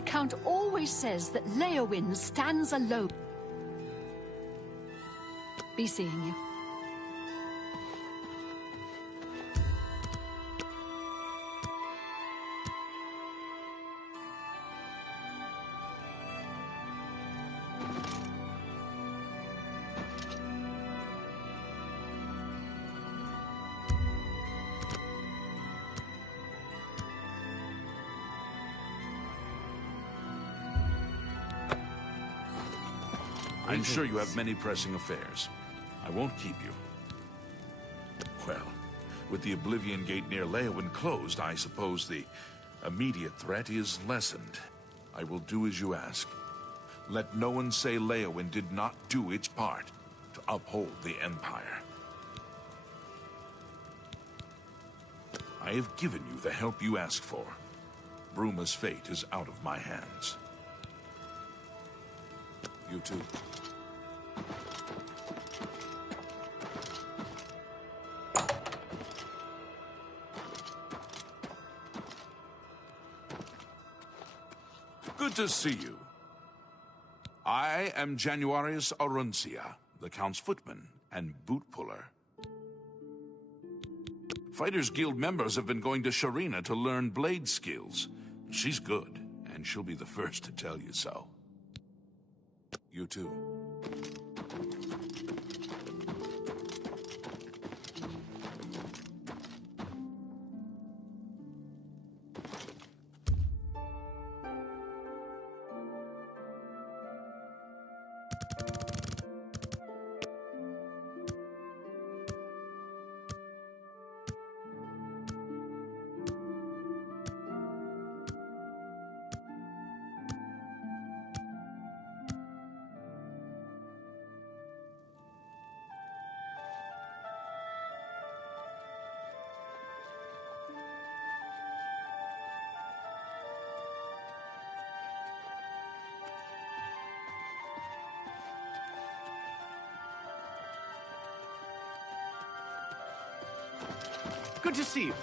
The Count always says that Leowyn stands alone. Be seeing you. I'm sure you have many pressing affairs. I won't keep you. Well, with the Oblivion Gate near Leowyn closed, I suppose the immediate threat is lessened. I will do as you ask. Let no one say Leowyn did not do its part to uphold the Empire. I have given you the help you asked for. Bruma's fate is out of my hands. You too. Good to see you. I am Januarius Auruncia, the Count's footman and boot puller. Fighters Guild members have been going to Sharina to learn blade skills. She's good, and she'll be the first to tell you so. You too. Good to see you.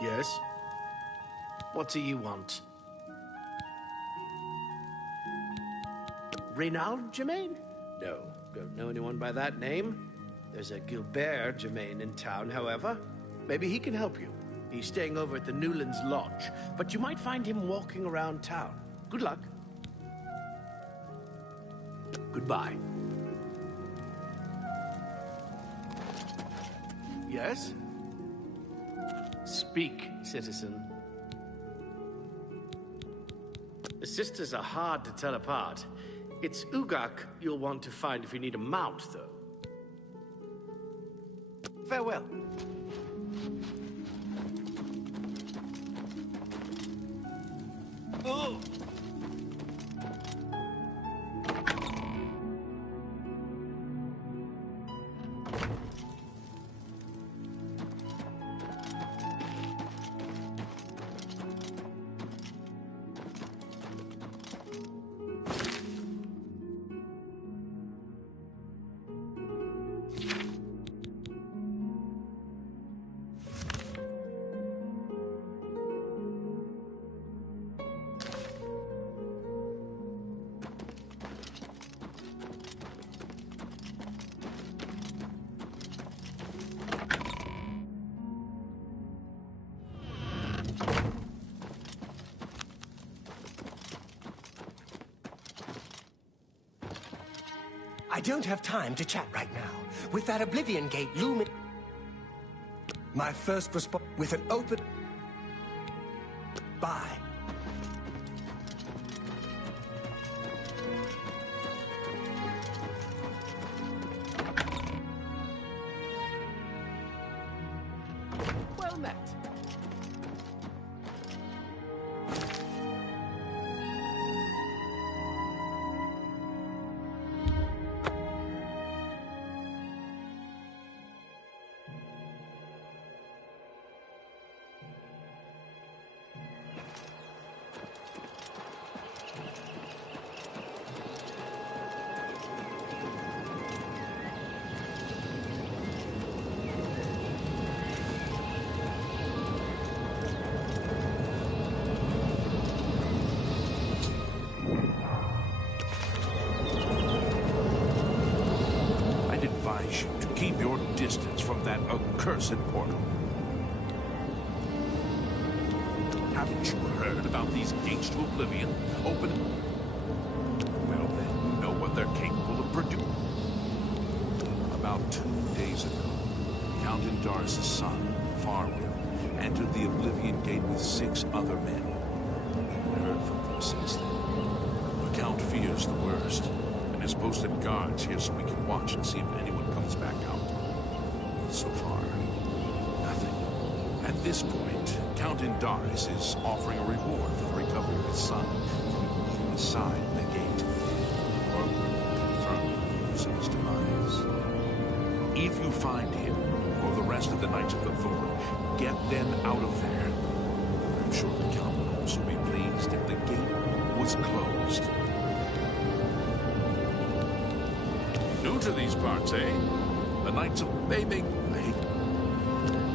Yes? What do you want? Reynald Germain? No, don't know anyone by that name. There's a Gilbert Germain in town, however. Maybe he can help you. He's staying over at the Newlands Lodge, but you might find him walking around town. Good luck. Goodbye. Yes? Speak, citizen. The sisters are hard to tell apart. It's Ugak you'll want to find if you need a mount, though. Farewell. Oh! I don't have time to chat right now. With that Oblivion gate looming... My first response with an open... Bye. Well met. Keep your distance from that accursed portal. Haven't you heard about these gates to Oblivion? Open... Well, then, you know what they're capable of producing. About 2 days ago, Count Indaris' son, Farwell, entered the Oblivion gate with 6 other men. We haven't heard from them since then. The Count fears the worst, and has posted guards here so we can watch and see if anyone comes back out. So far, nothing. At this point, Count Indaris is offering a reward for the recovery of his son from inside the gate, or confirming his demise. If you find him, or the rest of the Knights of the Thorn, get them out of there. I'm sure the Count would also be pleased if the gate was closed. New to these parts, eh? The Knights of...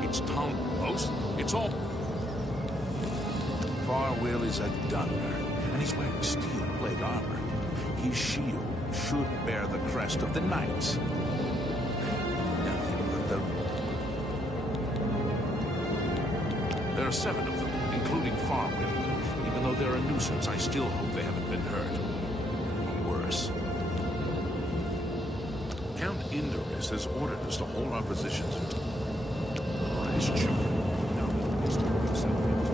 It's Tom Close. It's all... Farwell is a Dunmer, and he's wearing steel plate armor. His shield should bear the crest of the Knights. Nothing but the... There are 7 of them, including Farwell. Even though they're a nuisance, I still hope they haven't been hurt. Or worse. Count Indaris has ordered us to hold our positions. Last check. No, he's turned himself into.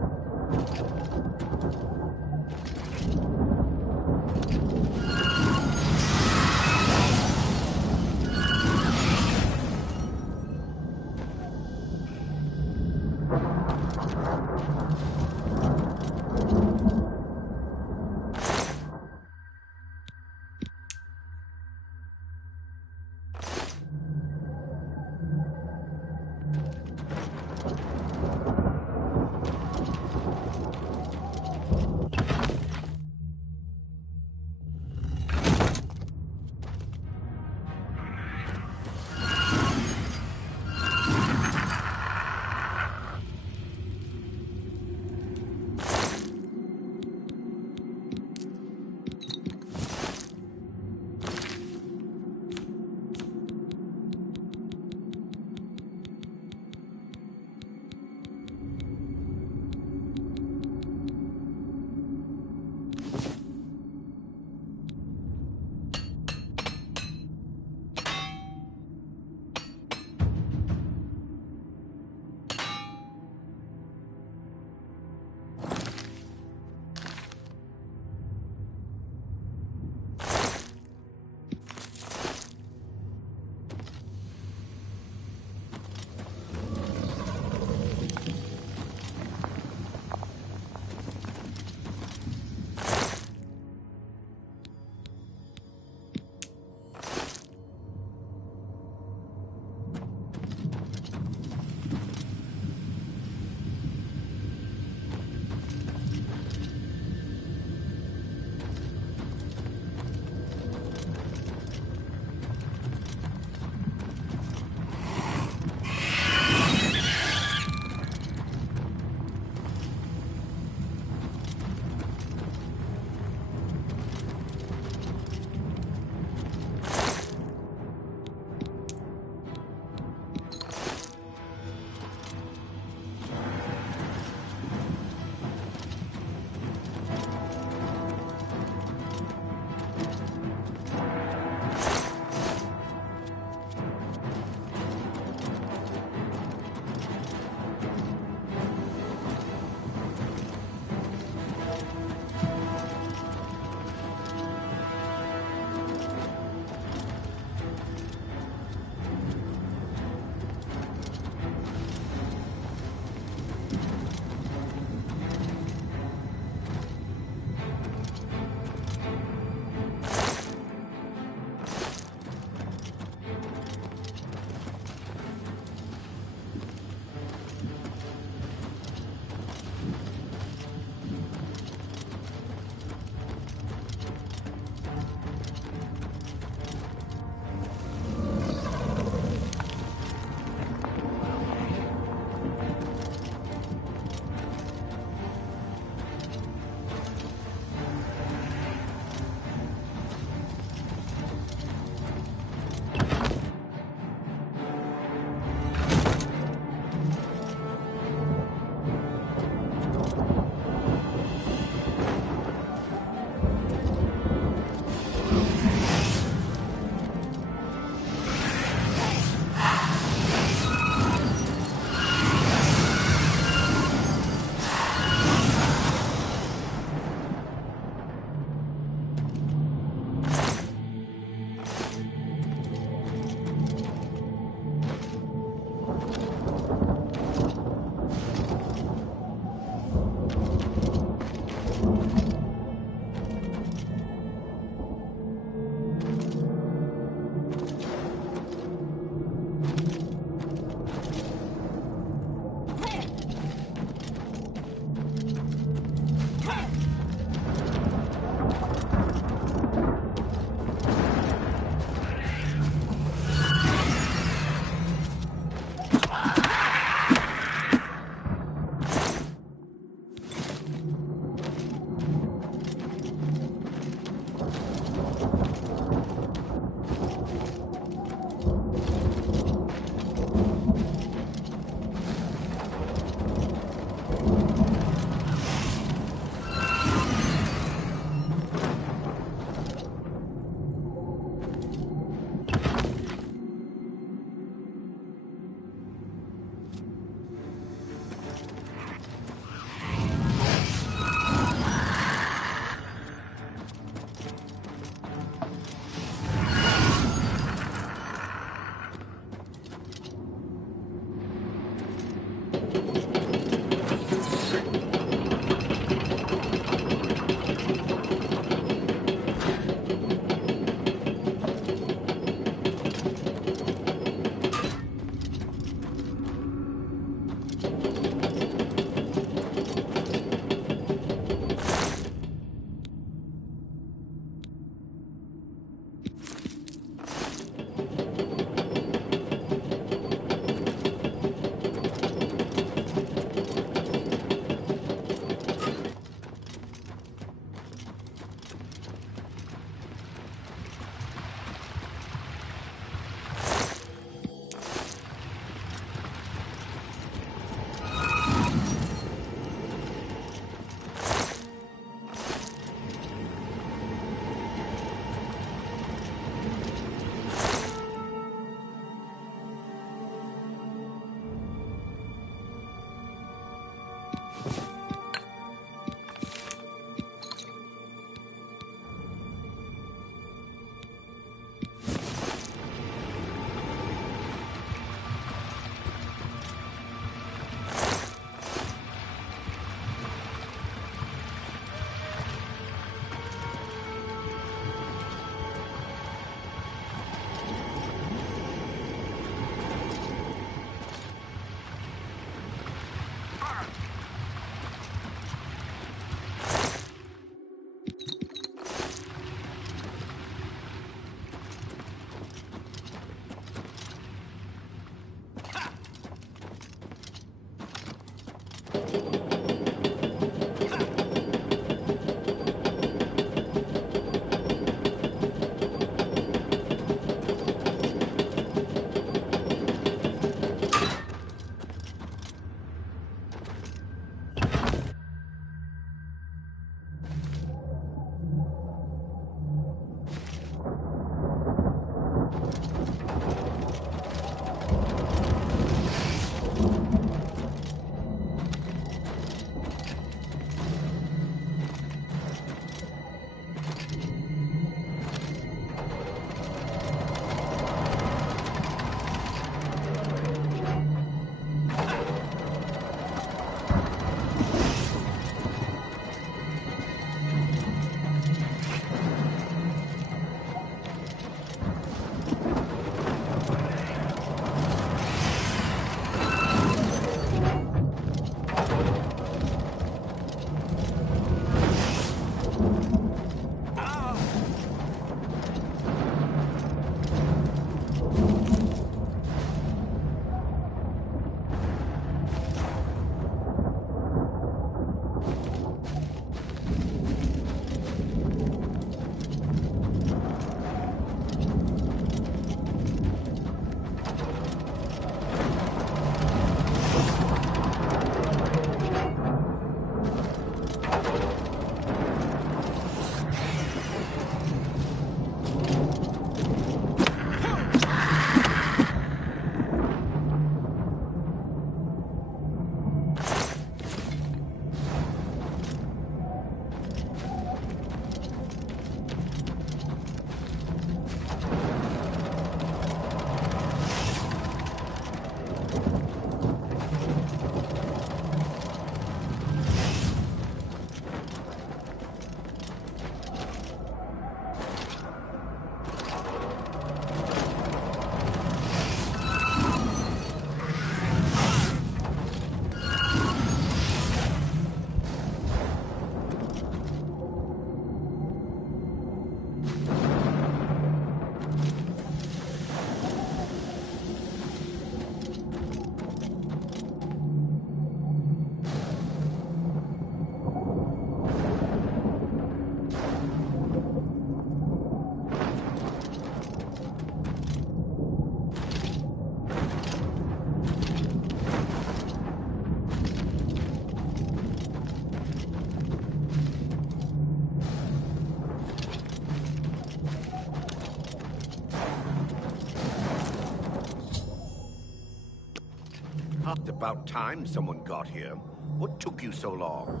It's about time someone got here. What took you so long?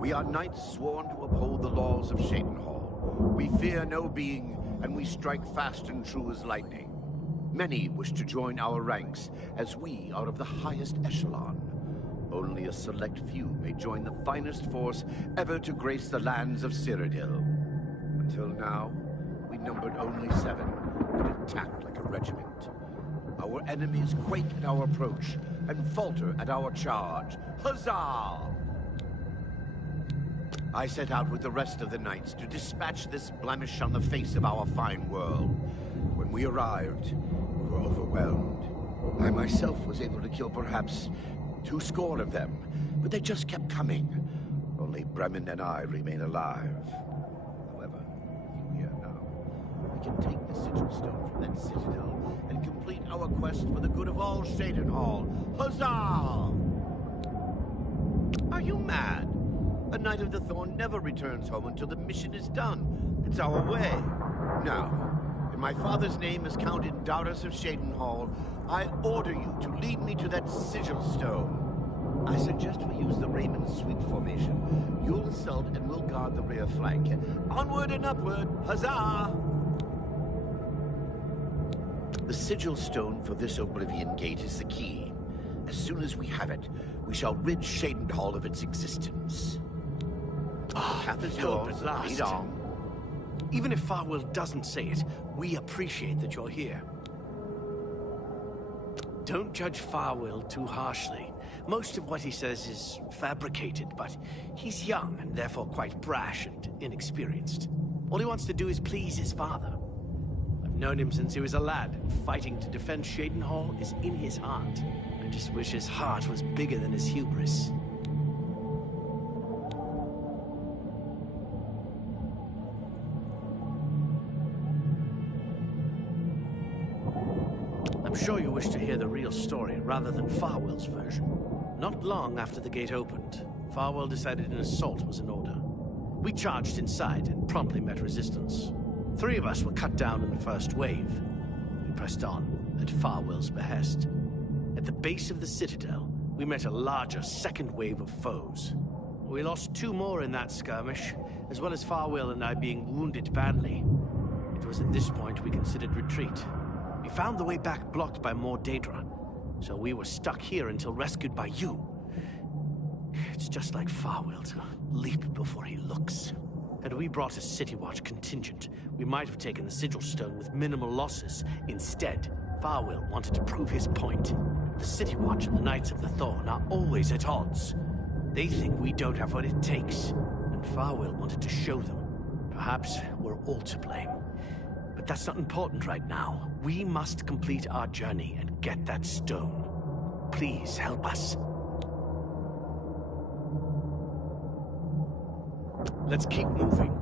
We are knights sworn to uphold the laws of Shadenhall. We fear no being, and we strike fast and true as lightning. Many wish to join our ranks, as we are of the highest echelon. Only a select few may join the finest force ever to grace the lands of Cyrodiil. Until now, we numbered only 7, but attacked like a regiment. Our enemies quake at our approach and falter at our charge. Huzzah! I set out with the rest of the knights to dispatch this blemish on the face of our fine world. When we arrived, we were overwhelmed. I myself was able to kill perhaps 20 of them, but they just kept coming. Only Bremen and I remain alive. However, here now, we can take the sigil stone from that citadel and complete our quest for the good of all Shadenhall. Huzzah! Are you mad? A Knight of the Thorn never returns home until the mission is done. It's our way. Now, it my father's name is Count Indarus of Shadenhall, I order you to lead me to that sigil stone. I suggest we use the Raymond Sweep formation. You'll assault and we'll guard the rear flank. Onward and upward, huzzah! The sigil stone for this Oblivion Gate is the key. As soon as we have it, we shall rid Shadenhall of its existence. The path is help yours. at last. Lead on. Even if Farwell doesn't say it, we appreciate that you're here. Don't judge Farwell too harshly. Most of what he says is fabricated, but he's young and therefore quite brash and inexperienced. All he wants to do is please his father. I've known him since he was a lad, and fighting to defend Shadenhall is in his heart. I just wish his heart was bigger than his hubris. I'm sure you wish to hear the real story rather than Farwell's version. Not long after the gate opened, Farwell decided an assault was in order. We charged inside and promptly met resistance. 3 of us were cut down in the first wave. We pressed on at Farwell's behest. At the base of the citadel, we met a larger second wave of foes. We lost 2 more in that skirmish, as well as Farwell and I being wounded badly. It was at this point we considered retreat. We found the way back blocked by more Daedra, so we were stuck here until rescued by you. It's just like Farwell to leap before he looks. Had we brought a City Watch contingent, we might have taken the Sigil Stone with minimal losses. Instead, Farwell wanted to prove his point. The City Watch and the Knights of the Thorn are always at odds. They think we don't have what it takes, and Farwell wanted to show them. Perhaps we're all to blame. But that's not important right now. We must complete our journey and get that stone. Please help us. Let's keep moving.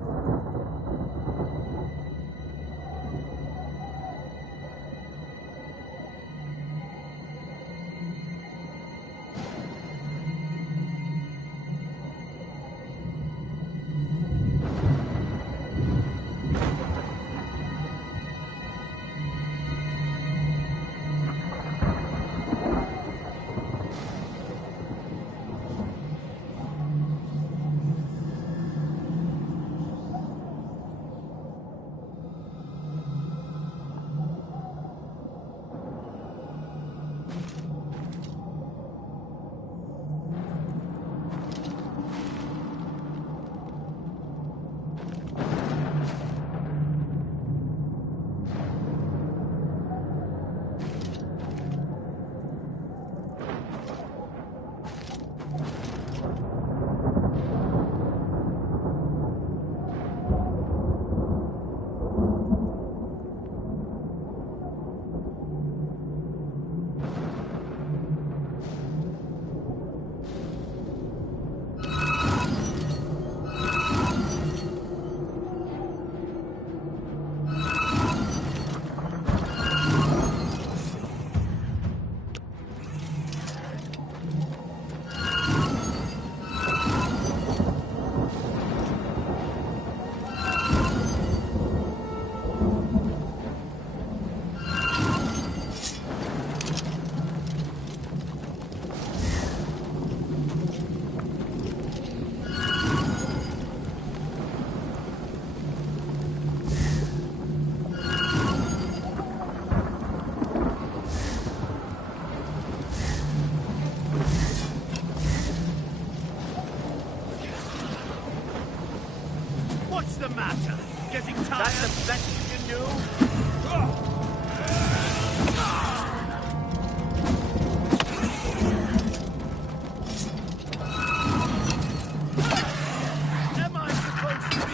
What's the matter? Getting tired? That's the best you can do? Am I supposed to be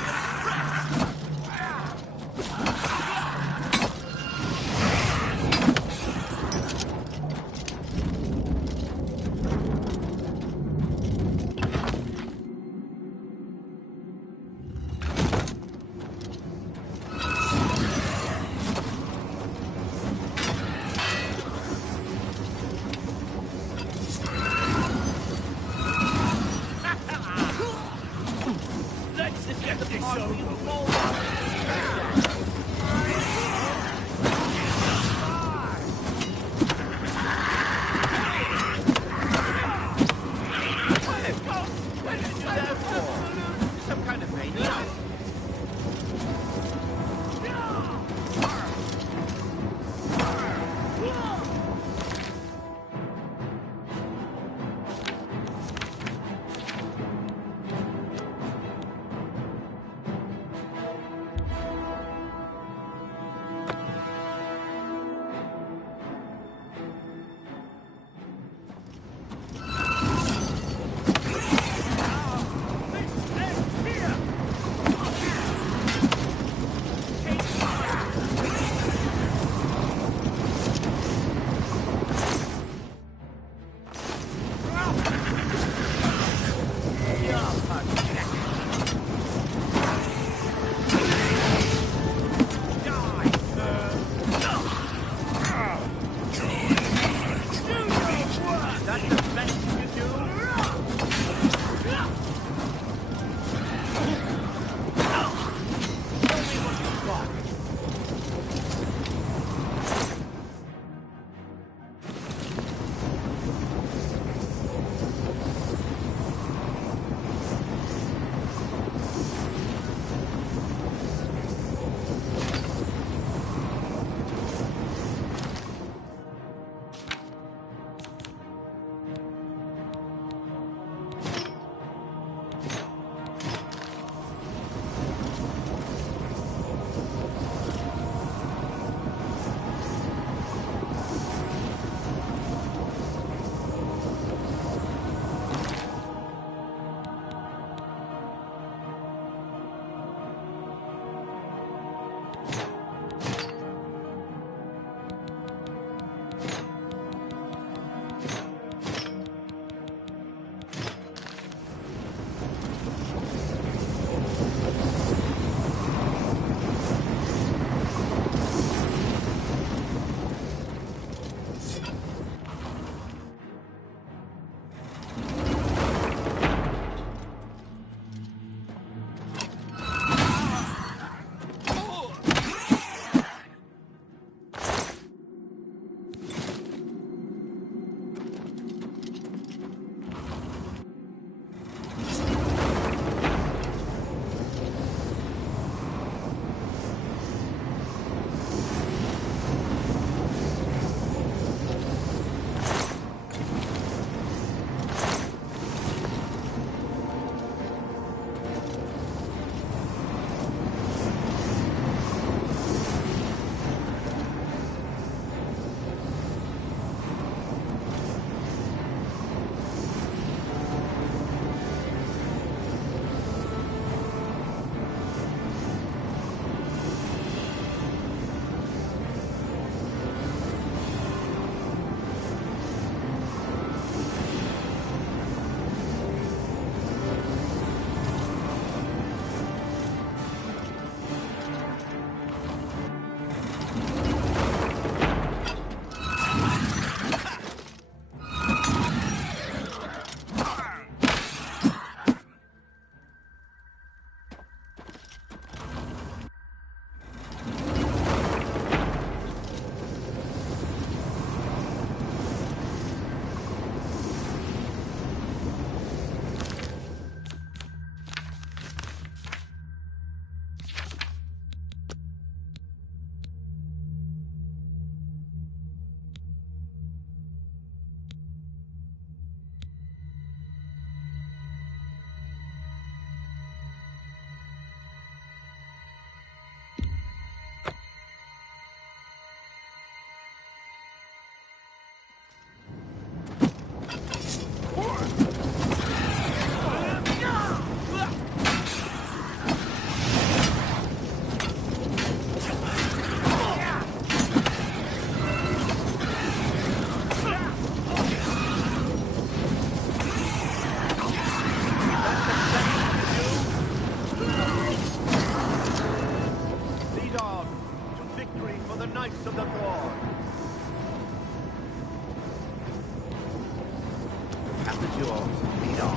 yours to lead on.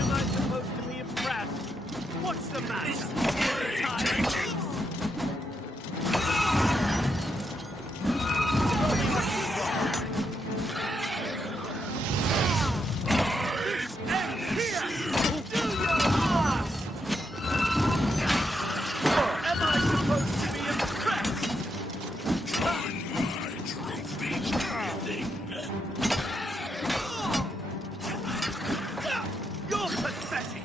Am I supposed to be impressed? What's the matter? You're pathetic!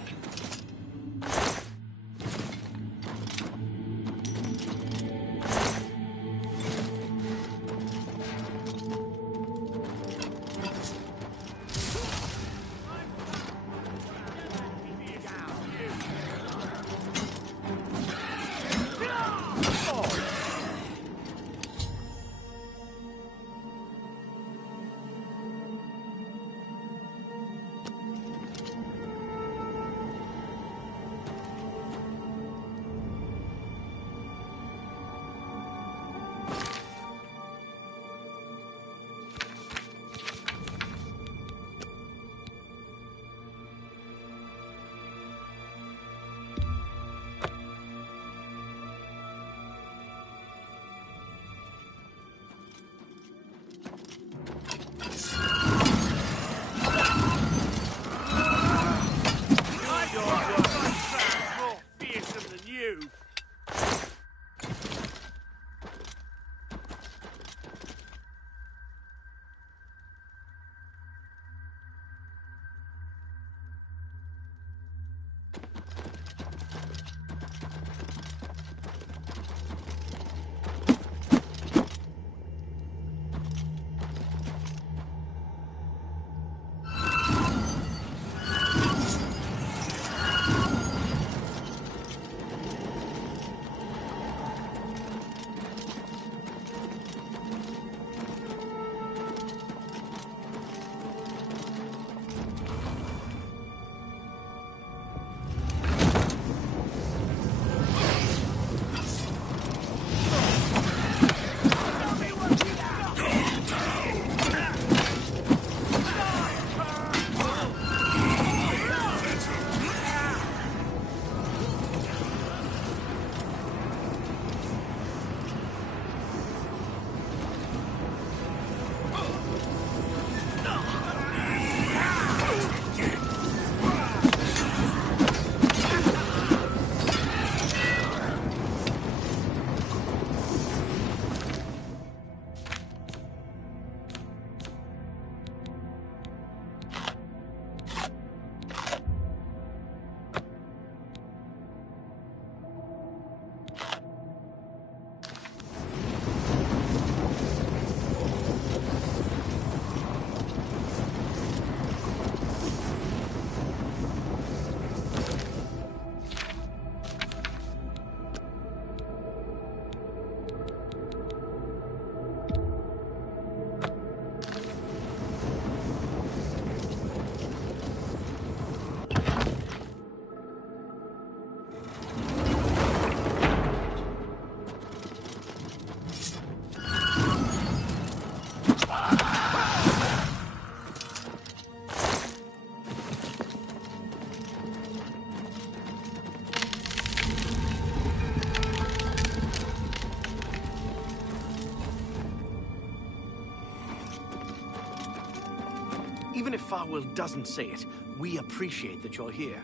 Even if Farwell doesn't say it, we appreciate that you're here.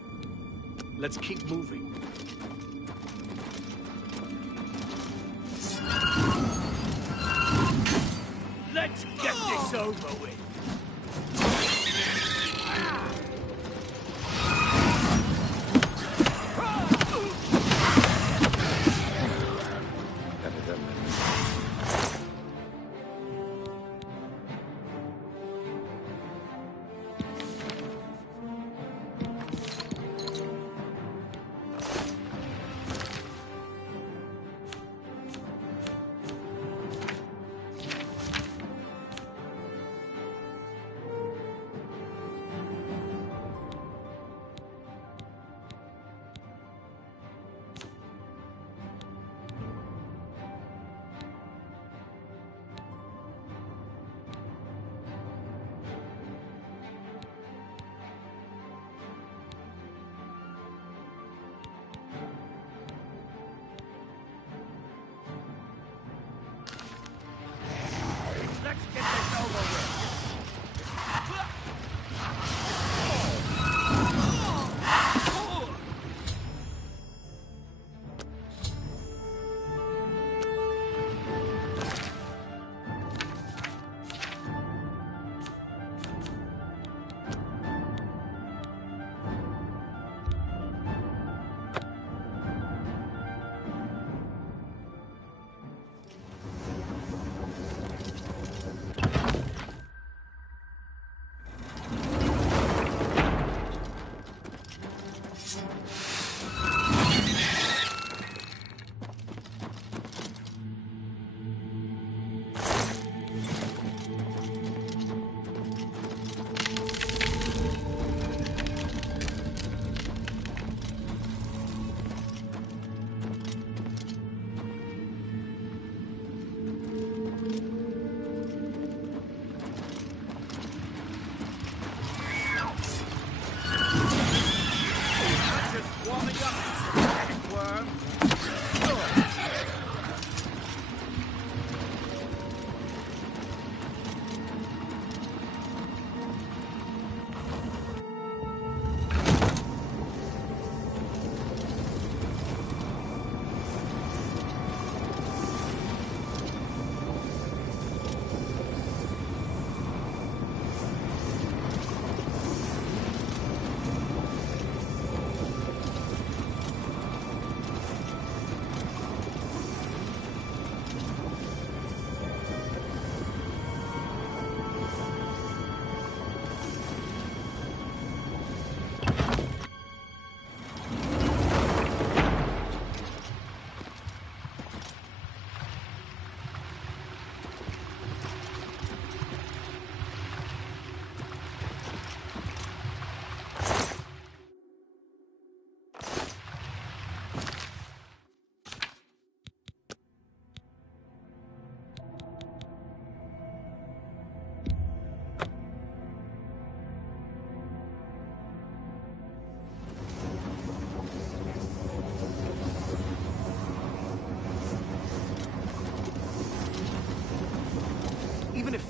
Let's keep moving. Let's get this over with.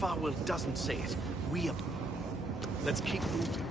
Farwell doesn't say it, we are. Let's keep moving.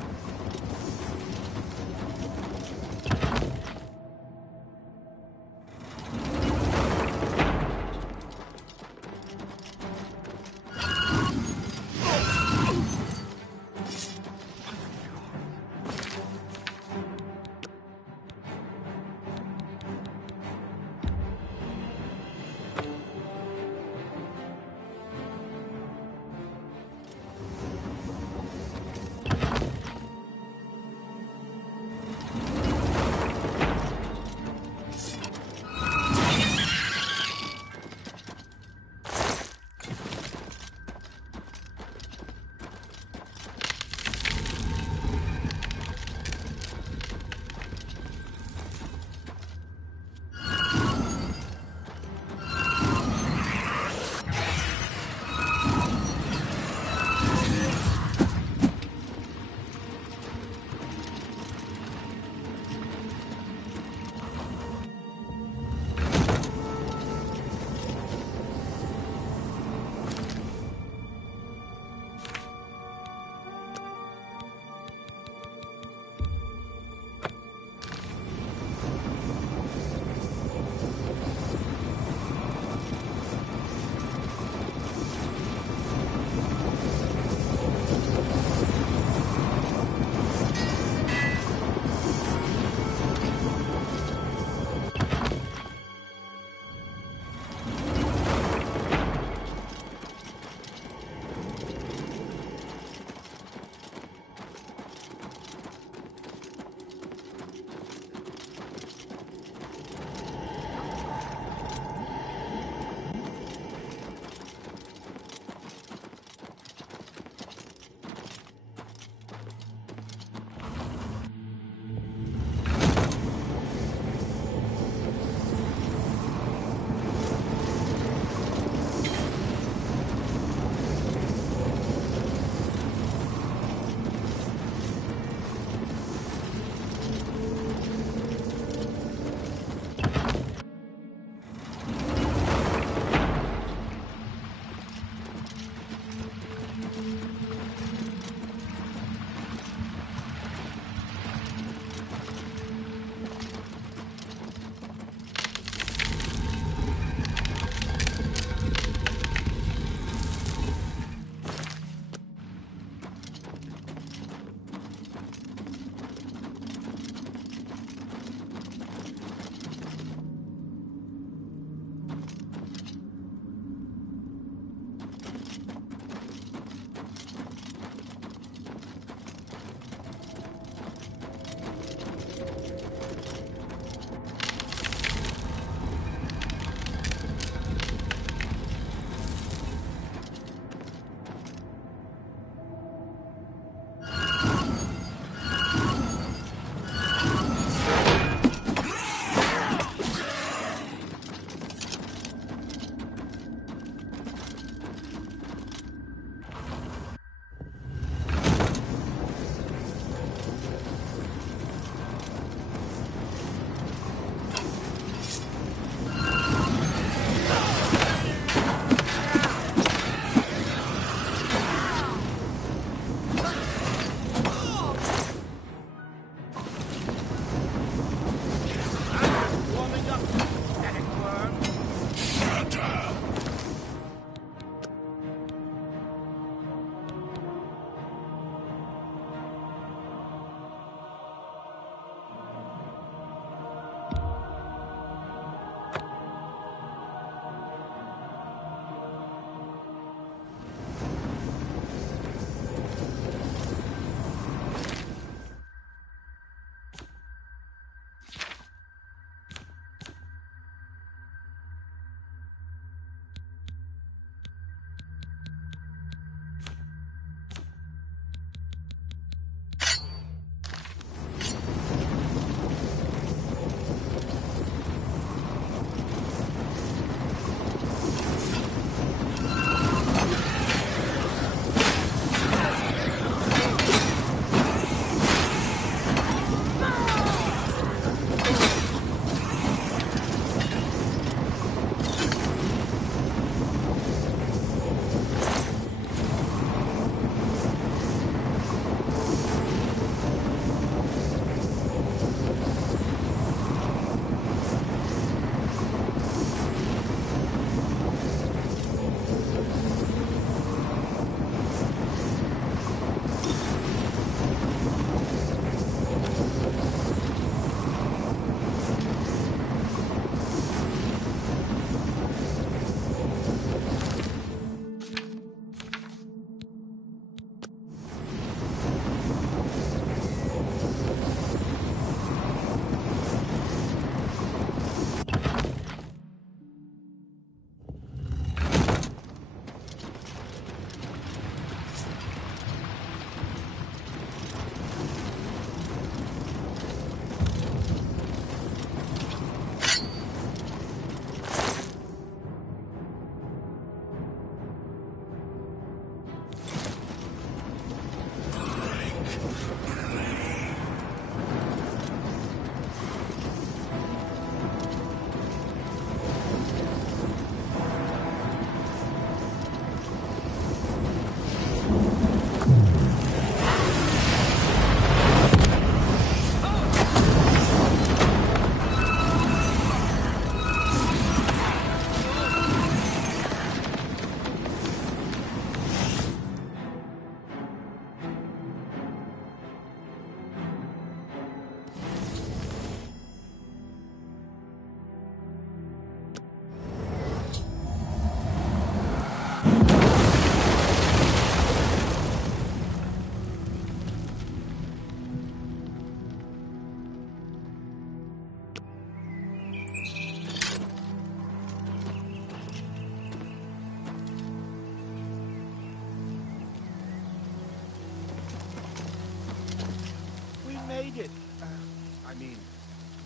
made it.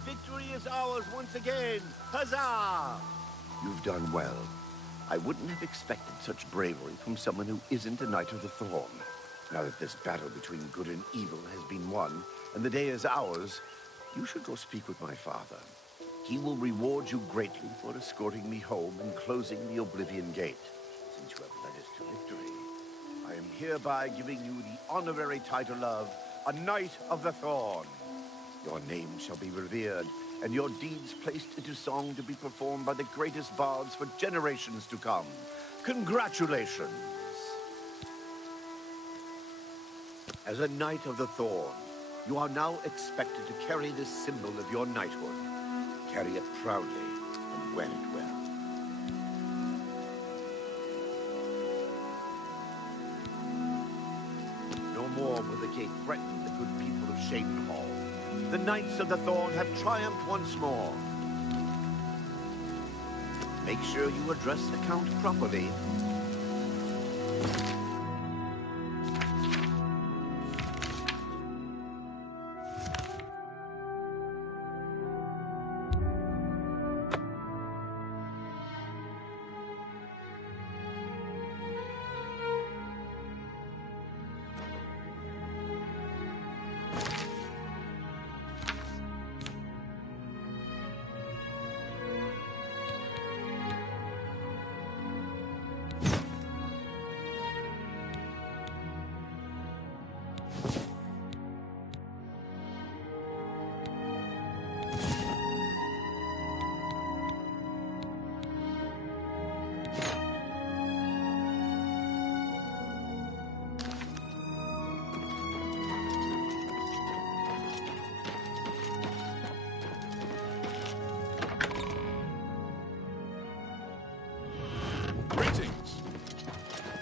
Victory is ours once again. Huzzah! You've done well. I wouldn't have expected such bravery from someone who isn't a Knight of the Thorn. Now that this battle between good and evil has been won, and the day is ours, you should go speak with my father. He will reward you greatly for escorting me home and closing the Oblivion Gate. Since you have led us to victory, I am hereby giving you the honorary title of a Knight of the Thorn. Your name shall be revered, and your deeds placed into song to be performed by the greatest bards for generations to come. Congratulations! As a Knight of the Thorn, you are now expected to carry this symbol of your knighthood. Carry it proudly and wear it well. No more will the gate threaten the good people of Cheydinhal. The Knights of the Thorn have triumphed once more. Make sure you address the Count properly.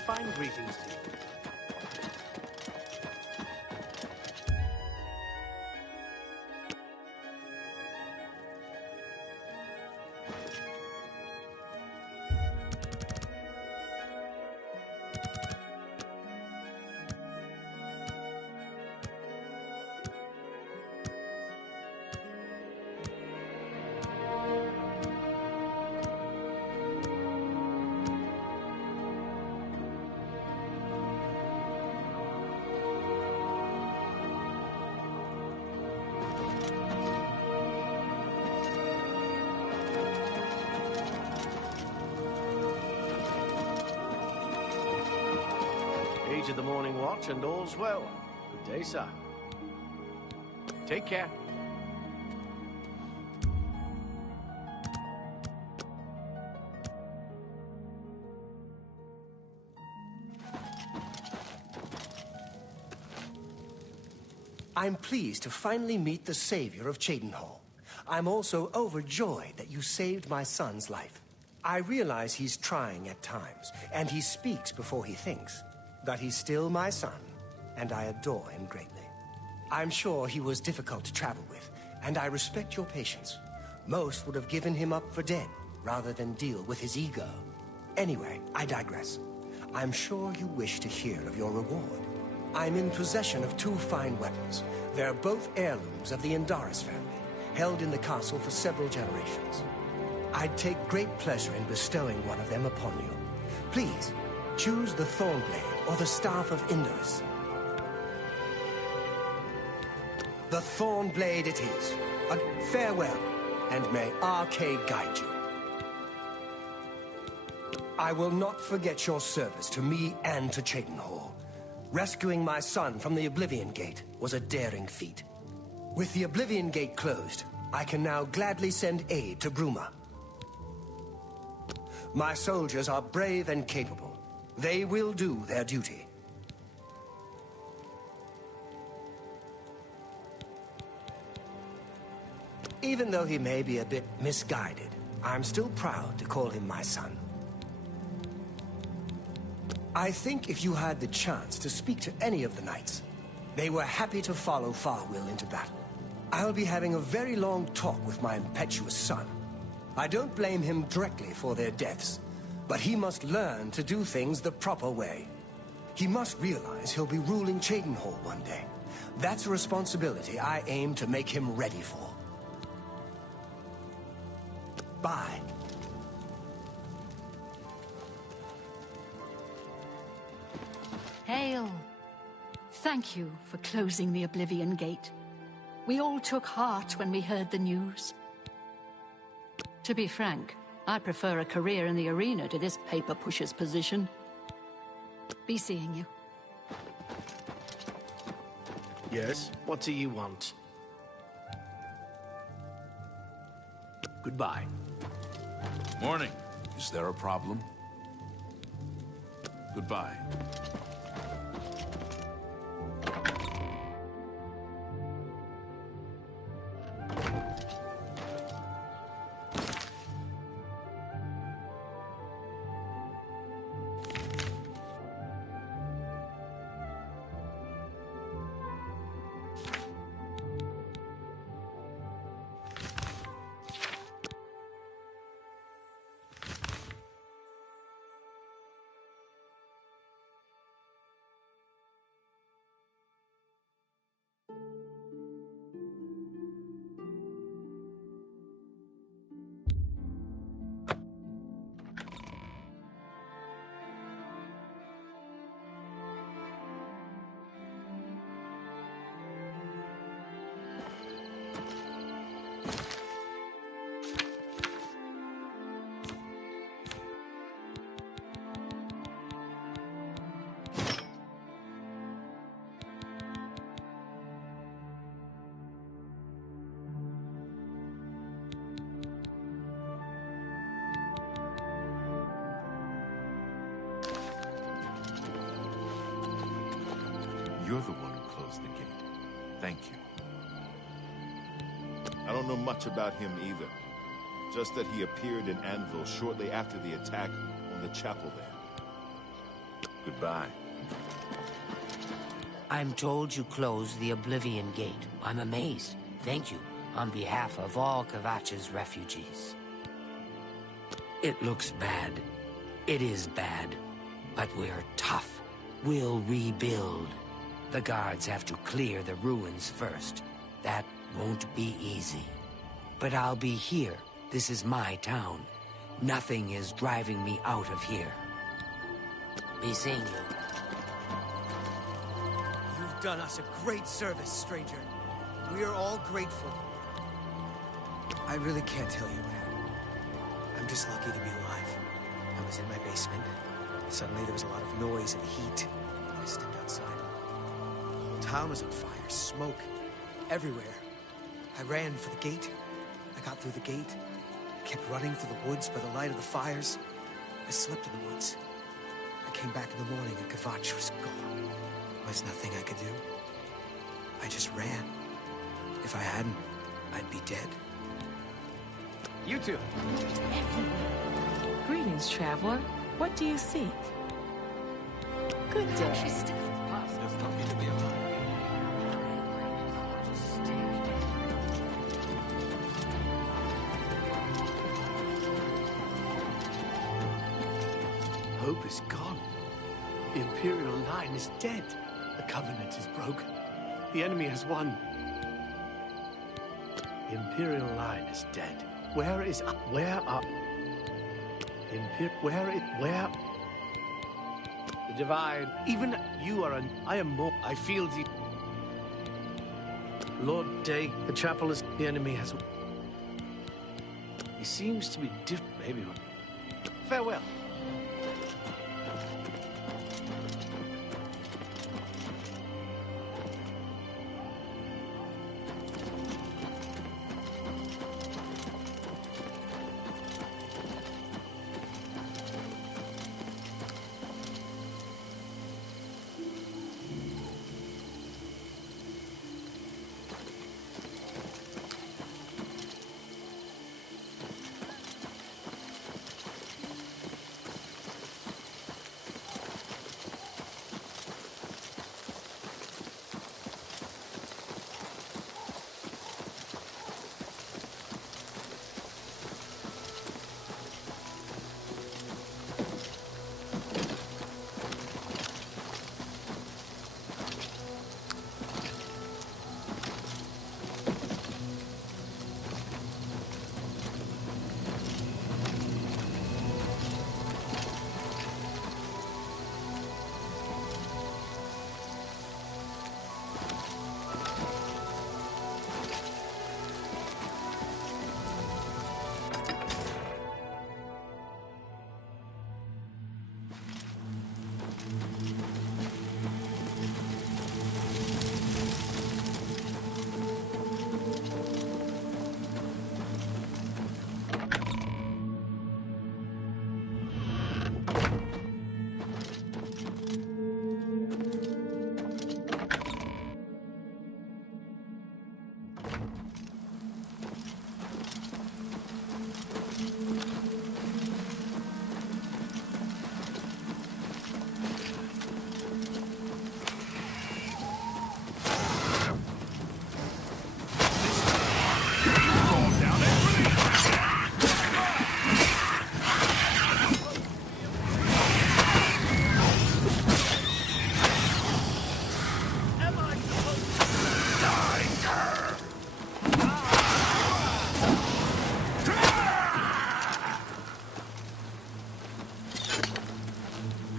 Fine greetings to you. To the morning watch and all's well. Good day, sir. Take care. I'm pleased to finally meet the savior of Cheydinhal. I'm also overjoyed that you saved my son's life. I realize he's trying at times, and he speaks before he thinks. But he's still my son, and I adore him greatly. I'm sure he was difficult to travel with, and I respect your patience. Most would have given him up for dead, rather than deal with his ego. Anyway, I digress. I'm sure you wish to hear of your reward. I'm in possession of 2 fine weapons. They're both heirlooms of the Indaris family, held in the castle for several generations. I'd take great pleasure in bestowing one of them upon you. Please, choose the Thornblade or the Staff of Indaris. The Thornblade it is. Farewell, and may Arcade guide you. I will not forget your service to me and to Cheydinhal. Rescuing my son from the Oblivion Gate was a daring feat. With the Oblivion Gate closed, I can now gladly send aid to Bruma. My soldiers are brave and capable. They will do their duty. Even though he may be a bit misguided, I'm still proud to call him my son. I think if you had the chance to speak to any of the knights, they were happy to follow Farwill into battle. I'll be having a very long talk with my impetuous son. I don't blame him directly for their deaths, but he must learn to do things the proper way. He must realize he'll be ruling Cheydinhal one day, That's a responsibility I aim to make him ready for. Bye. Hail. Thank you for closing the Oblivion Gate. We all took heart when we heard the news. To be frank, I prefer a career in the arena to this paper pusher's position. Be seeing you. Yes? What do you want? Goodbye. Morning. Is there a problem? Goodbye. You're the one who closed the gate. Thank you. I don't know much about him either. Just that he appeared in Anvil shortly after the attack on the chapel there. Goodbye. I'm told you closed the Oblivion Gate. I'm amazed. Thank you, on behalf of all Kvatch's refugees. It looks bad. It is bad. But we're tough. We'll rebuild. The guards have to clear the ruins first. That won't be easy. But I'll be here. This is my town. Nothing is driving me out of here. Be seeing you. You've done us a great service, stranger. We are all grateful. I really can't tell you what happened. I'm just lucky to be alive. I was in my basement. Suddenly there was a lot of noise and heat. I stepped outside. The town was on fire, smoke everywhere. I ran for the gate. I got through the gate. Kept running through the woods by the light of the fires. I slept in the woods. I came back in the morning and Kvatch was gone. There was nothing I could do. I just ran. If I hadn't, I'd be dead. You two. Greetings, traveler. What do you seek? Good day. Hope is gone. The Imperial line is dead. The Covenant is broken. The enemy has won. The Imperial line is dead. Where is... Where are... Where... The Divine... Even you are an... I am more... I feel the... Lord Day, the chapel is... The enemy has... He seems to be different. Maybe... Farewell.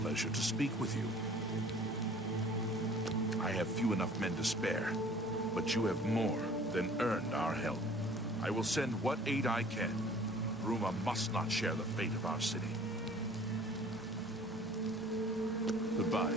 Pleasure to speak with you. I have few enough men to spare, but you have more than earned our help. I will send what aid I can. Bruma must not share the fate of our city. Goodbye.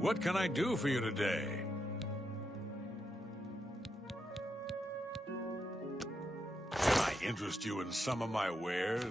What can I do for you today? Can I interest you in some of my wares?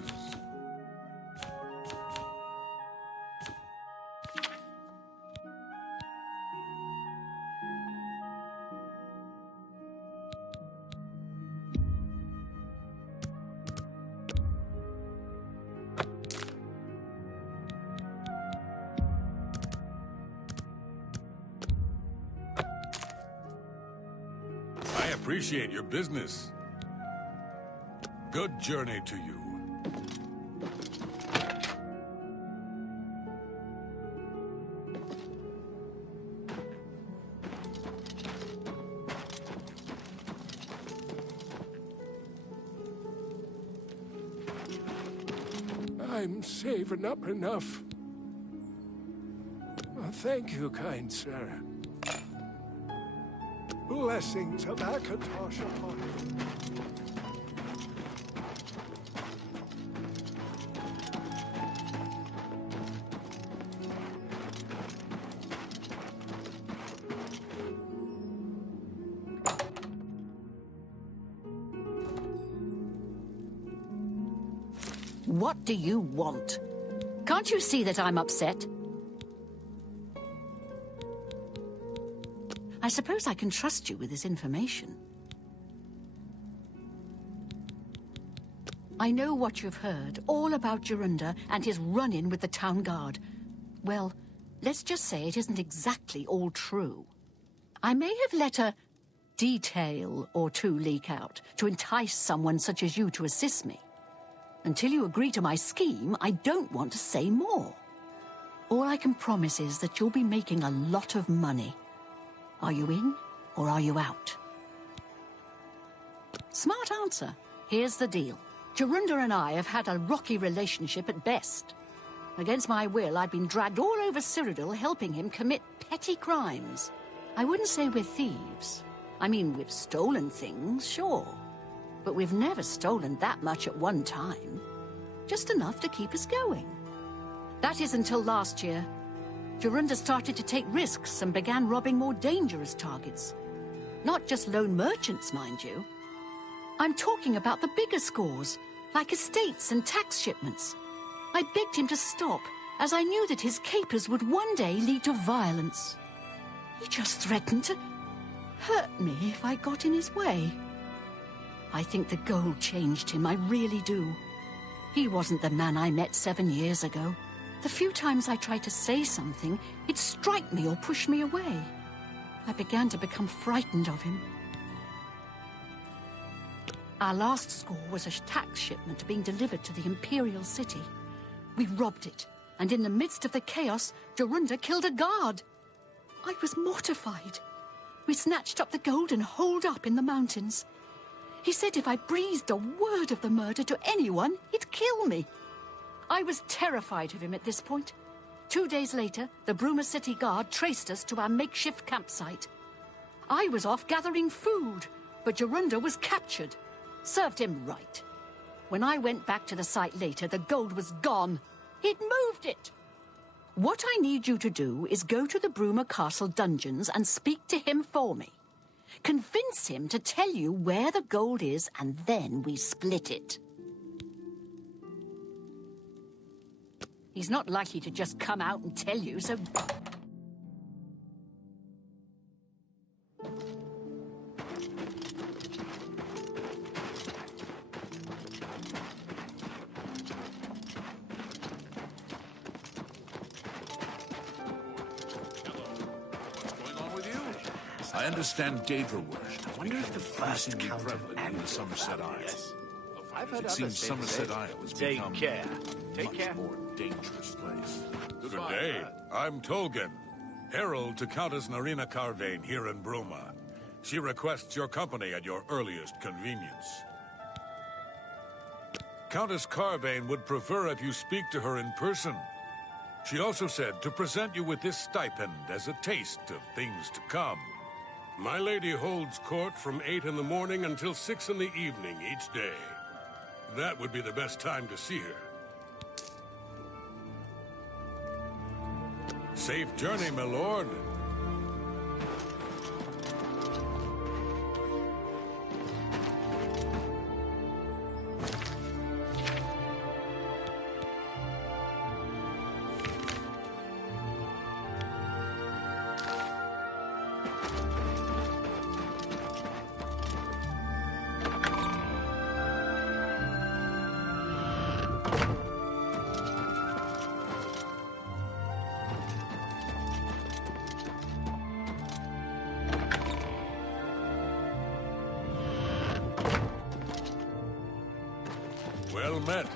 Appreciate your business. Good journey to you. I'm saving up enough. Thank you, kind sir. Blessings of Akatosh upon you. What do you want? Can't you see that I'm upset? I suppose I can trust you with this information. I know what you've heard, all about Jorunda and his run-in with the town guard. Well, let's just say it isn't exactly all true. I may have let a detail or two leak out to entice someone such as you to assist me. Until you agree to my scheme, I don't want to say more. All I can promise is that you'll be making a lot of money. Are you in, or are you out? Smart answer. Here's the deal. Jorunda and I have had a rocky relationship at best. Against my will, I'd been dragged all over Cyrodiil helping him commit petty crimes. I wouldn't say we're thieves. I mean, we've stolen things, sure. But we've never stolen that much at one time. Just enough to keep us going. That is until last year. Jorunda started to take risks and began robbing more dangerous targets. Not just lone merchants, mind you. I'm talking about the bigger scores, like estates and tax shipments. I begged him to stop, as I knew that his capers would one day lead to violence. He just threatened to hurt me if I got in his way. I think the gold changed him, I really do. He wasn't the man I met 7 years ago. The few times I tried to say something, he'd strike me or push me away. I began to become frightened of him. Our last score was a tax shipment being delivered to the Imperial City. We robbed it, and in the midst of the chaos, Jorunda killed a guard. I was mortified. We snatched up the gold and holed up in the mountains. He said if I breathed a word of the murder to anyone, he'd kill me. I was terrified of him at this point. 2 days later, the Bruma City Guard traced us to our makeshift campsite. I was off gathering food, but Jorunda was captured. Served him right. When I went back to the site later, the gold was gone. He'd moved it. What I need you to do is go to the Bruma Castle dungeons and speak to him for me. Convince him to tell you where the gold is, and then we split it. He's not likely to just come out and tell you, so... I understand Daedra worship. I wonder if the first count of in the Somerset Isle. Yes. I've heard It seems Somerset Isle has become Take much care. more dangerous place. Good day. I'm Tolgan, herald to Countess Narina Carvane here in Bruma. She requests your company at your earliest convenience. Countess Carvane would prefer if you speak to her in person. She also said to present you with this stipend as a taste of things to come. My lady holds court from 8 in the morning until 6 in the evening each day. That would be the best time to see her. Safe journey, my lord. Well met.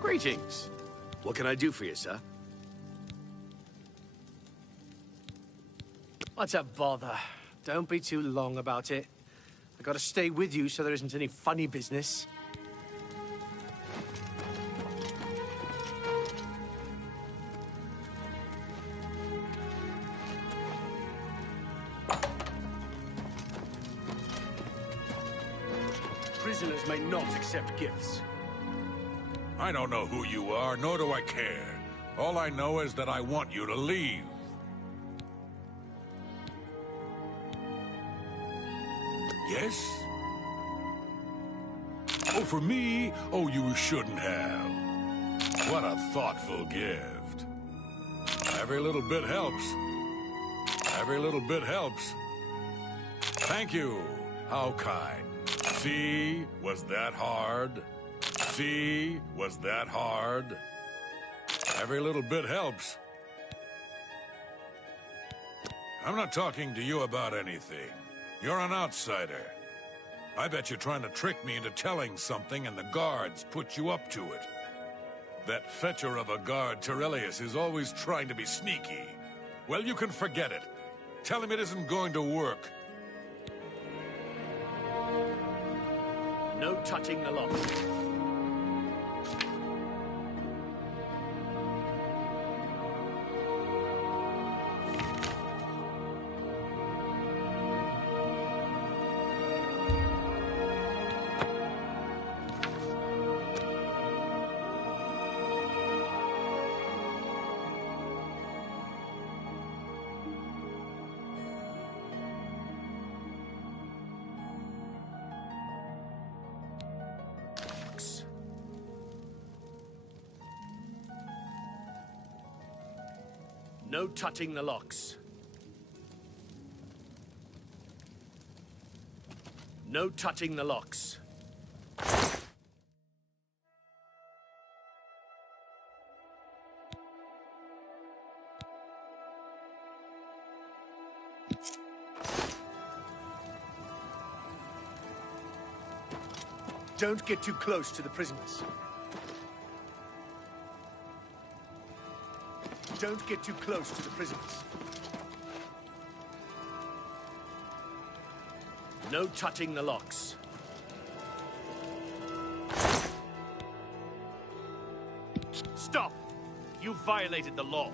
Greetings. What can I do for you, sir? What's a bother? Don't be too long about it. I gotta stay with you so there isn't any funny business. Prisoners may not accept gifts. I don't know who you are, nor do I care. All I know is that I want you to leave. Yes? Oh, for me? Oh, you shouldn't have. What a thoughtful gift. Every little bit helps. Every little bit helps. Thank you. How kind. See, was that hard? See, was that hard? Every little bit helps. I'm not talking to you about anything. You're an outsider. I bet you're trying to trick me into telling something and the guards put you up to it. That fetcher of a guard, Terelius, is always trying to be sneaky. Well, you can forget it. Tell him it isn't going to work. No touching the lock. No touching the locks. No touching the locks. Don't get too close to the prisoners. Don't get too close to the prisoners. No touching the locks. Stop! You violated the law.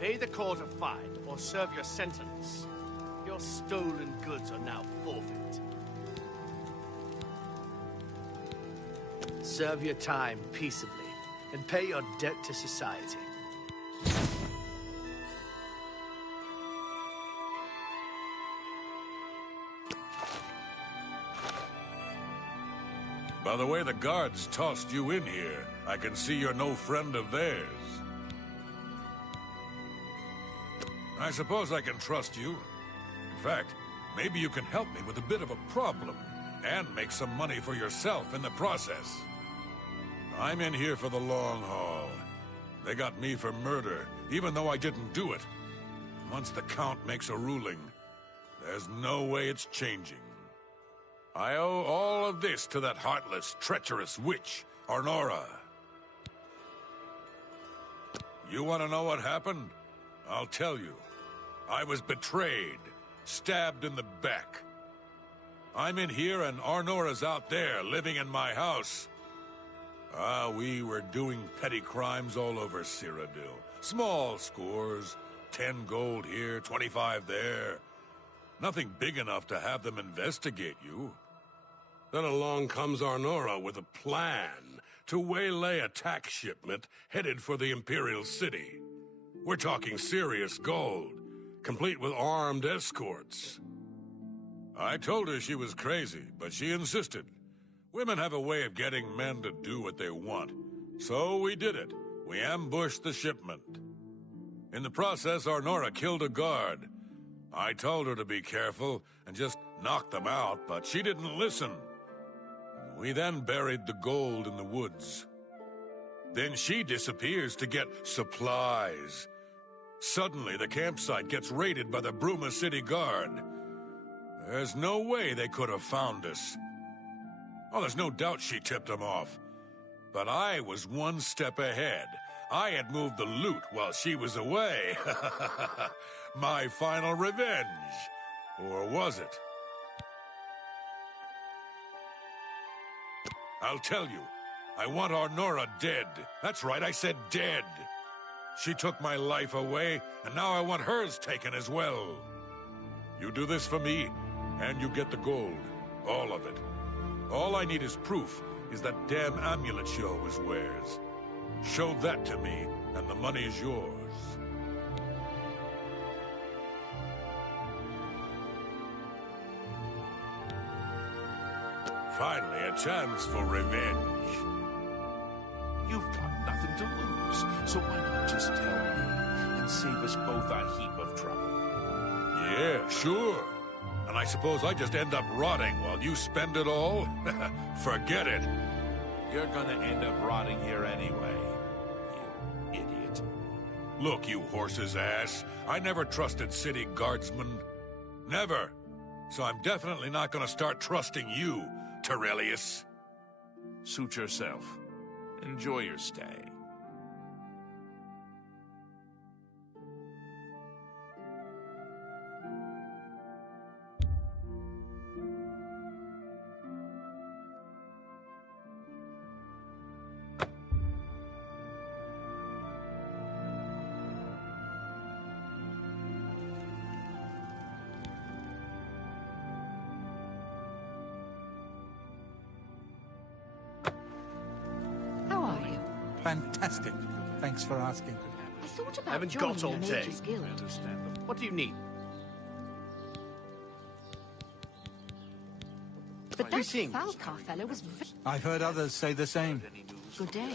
Pay the court a fine or serve your sentence. Your stolen goods are now forfeit. Serve your time peaceably and pay your debt to society. By the way the guards tossed you in here, I can see you're no friend of theirs. I suppose I can trust you. In fact, maybe you can help me with a bit of a problem, and make some money for yourself in the process. I'm in here for the long haul. They got me for murder, even though I didn't do it. Once the Count makes a ruling, there's no way it's changing. I owe all of this to that heartless, treacherous witch, Arnora. You want to know what happened? I'll tell you. I was betrayed, stabbed in the back. I'm in here and Arnora's out there, living in my house. We were doing petty crimes all over Cyrodiil. Small scores, 10 gold here, 25 there. Nothing big enough to have them investigate you. Then along comes Arnora with a plan to waylay a tax shipment headed for the Imperial City. We're talking serious gold, complete with armed escorts. I told her she was crazy, but she insisted. Women have a way of getting men to do what they want. So we did it. We ambushed the shipment. In the process, Arnora killed a guard. I told her to be careful and just knock them out, but she didn't listen. We then buried the gold in the woods. Then she disappears to get supplies. Suddenly, the campsite gets raided by the Bruma City Guard. There's no way they could have found us. Oh, there's no doubt she tipped them off. But I was one step ahead. I had moved the loot while she was away. My final revenge. Or was it? I'll tell you. I want Arnora dead. That's right, I said dead. She took my life away, and now I want hers taken as well. You do this for me, and you get the gold. All of it. All I need is proof, is that damn amulet she always wears. Show that to me, and the money is yours. Finally, a chance for revenge. You've got nothing to lose, so why not just tell me and save us both a heap of trouble? Yeah, sure. And I suppose I just end up rotting while you spend it all? Forget it. You're gonna end up rotting here anyway, you idiot. Look, you horse's ass. I never trusted city guardsmen. Never. So I'm definitely not gonna start trusting you, Terrelius. Suit yourself. Enjoy your stay. How are you? Fantastic. Thanks for asking. I thought about I haven't joining got all the day. Mages Guild. What do you need? But that seeing? Falcar fellow was I've heard others say the same. good day.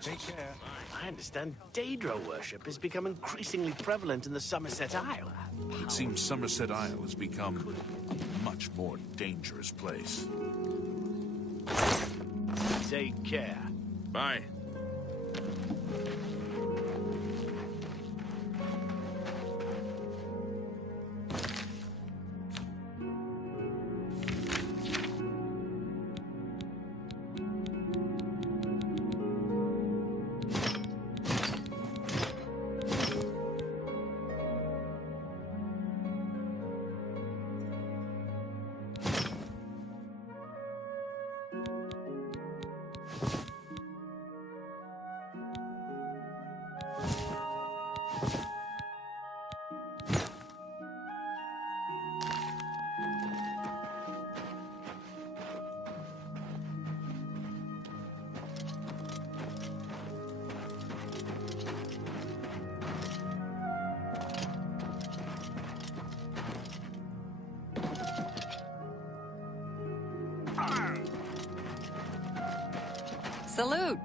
Take care. I understand Daedra worship has become increasingly prevalent in the Somerset Isle. It seems Somerset Isle has become a much more dangerous place. Take care. Bye. Salute!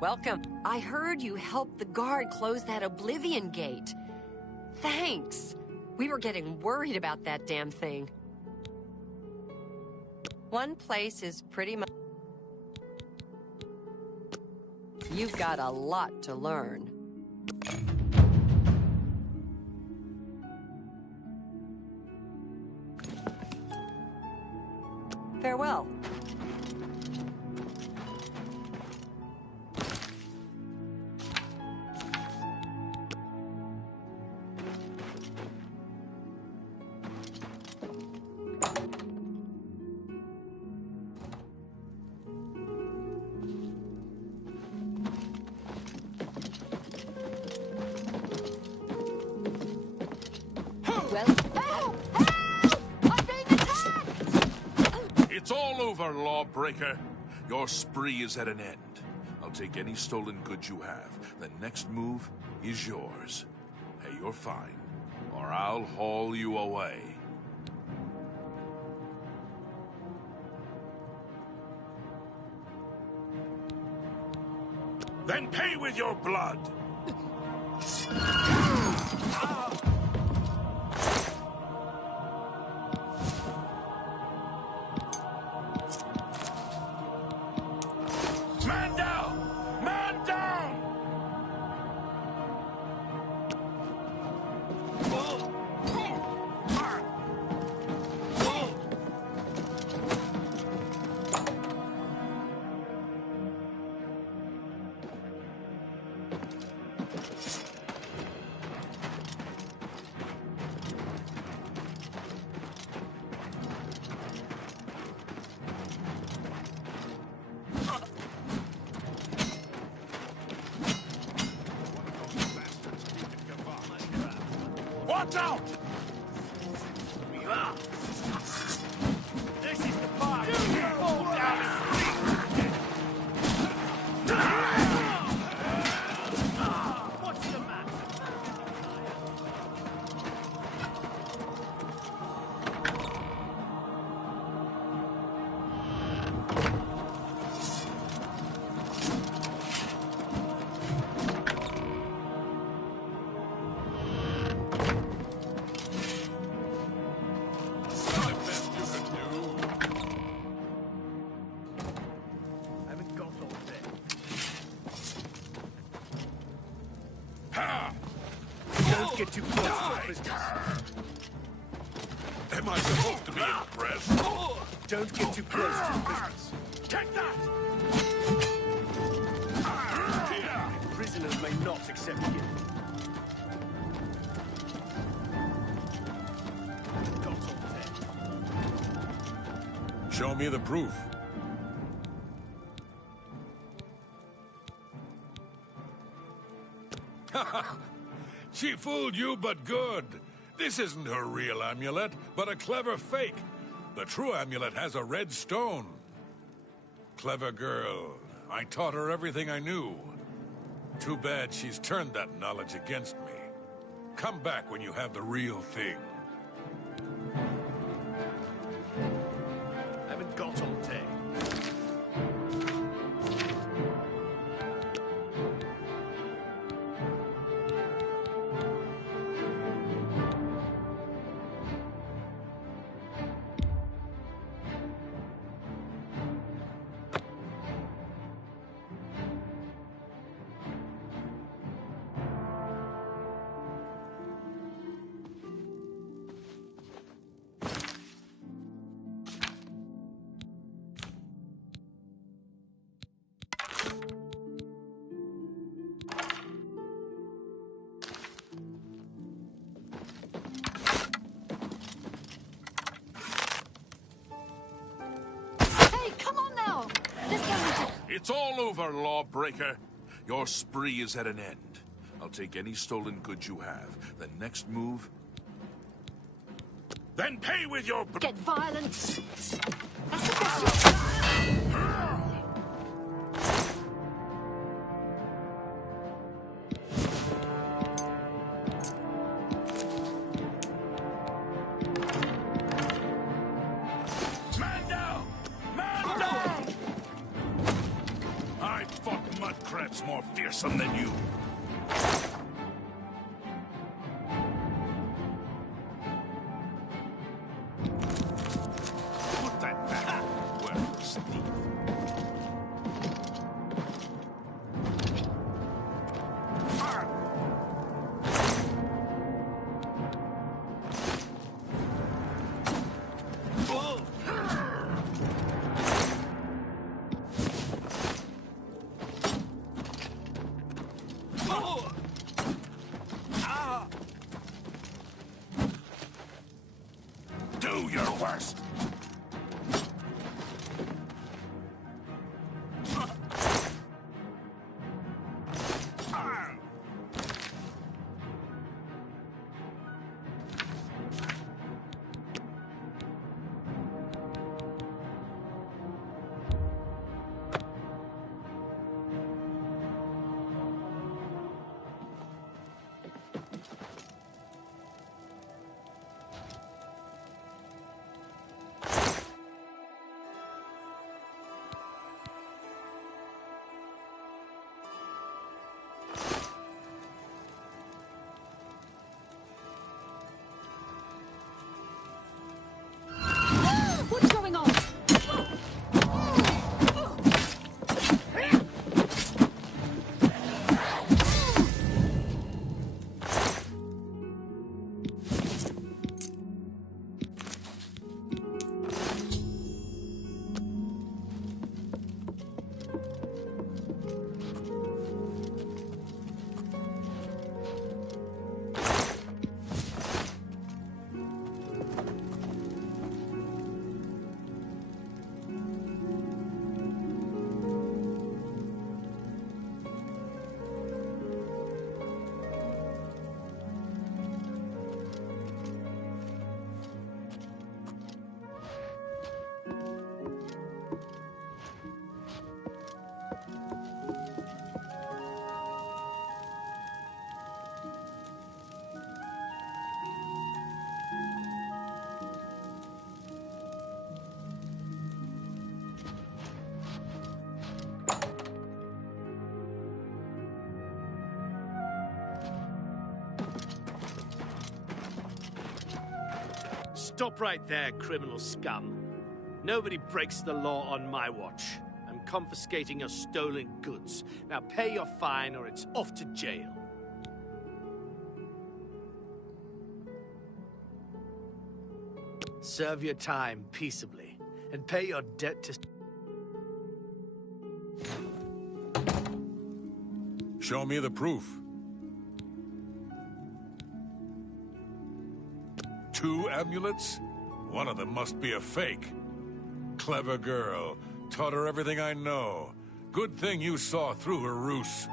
Welcome. I heard you helped the guard close that Oblivion gate. Thanks. We were getting worried about that damn thing. One place is pretty much... You've got a lot to learn. Farewell. It's all over, lawbreaker. Your spree is at an end. I'll take any stolen goods you have. The next move is yours. Pay your fine, or I'll haul you away. Then pay with your blood! Man down! Man down! Watch out! This is the part. Fall down and what's the matter? Don't get too close to the prisoners. Am I supposed to be impressed? Don't get too close to the prisoners. Take that! Prisoners may not accept you. Show me the proof. She fooled you, but good. This isn't her real amulet, but a clever fake. The true amulet has a red stone. Clever girl. I taught her everything I knew. Too bad she's turned that knowledge against me. Come back when you have the real thing. I haven't got all day. It's all over, lawbreaker. Your spree is at an end. I'll take any stolen goods you have. The next move... Then pay with your... Get violent. That's the best. Man down! Man down! I fought mud crabs more fearsome than you. Put that back, worthless thief. Do your worst. What's going on? Stop right there, criminal scum. Nobody breaks the law on my watch. I'm confiscating your stolen goods. Now pay your fine or it's off to jail. Serve your time peaceably, and pay your debt to... Show me the proof. 2 amulets? One of them must be a fake. Clever girl. Taught her everything I know. Good thing you saw through her ruse.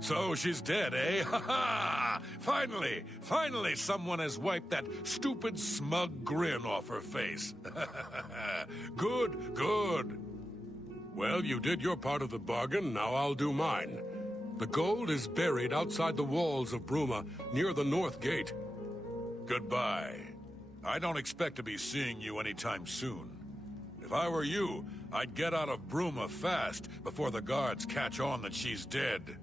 So she's dead, eh? Ha ha! Finally someone has wiped that stupid, smug grin off her face. Good. Well, you did your part of the bargain, now I'll do mine. The gold is buried outside the walls of Bruma, near the North Gate. Goodbye. I don't expect to be seeing you anytime soon. If I were you, I'd get out of Bruma fast before the guards catch on that she's dead.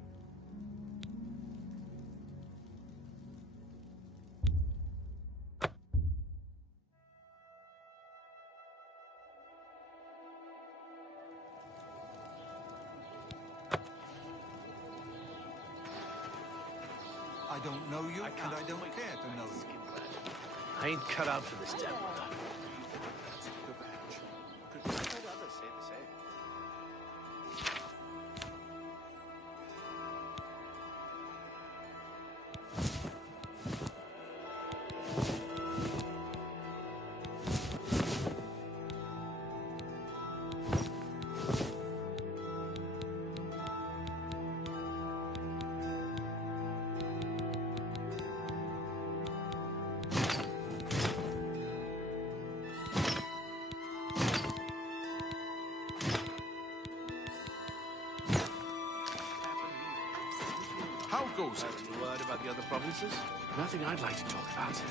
I don't know you, and I don't care to know you. I ain't cut out for this damn weather. How goes it? Any word about the other provinces? Nothing I'd like to talk about.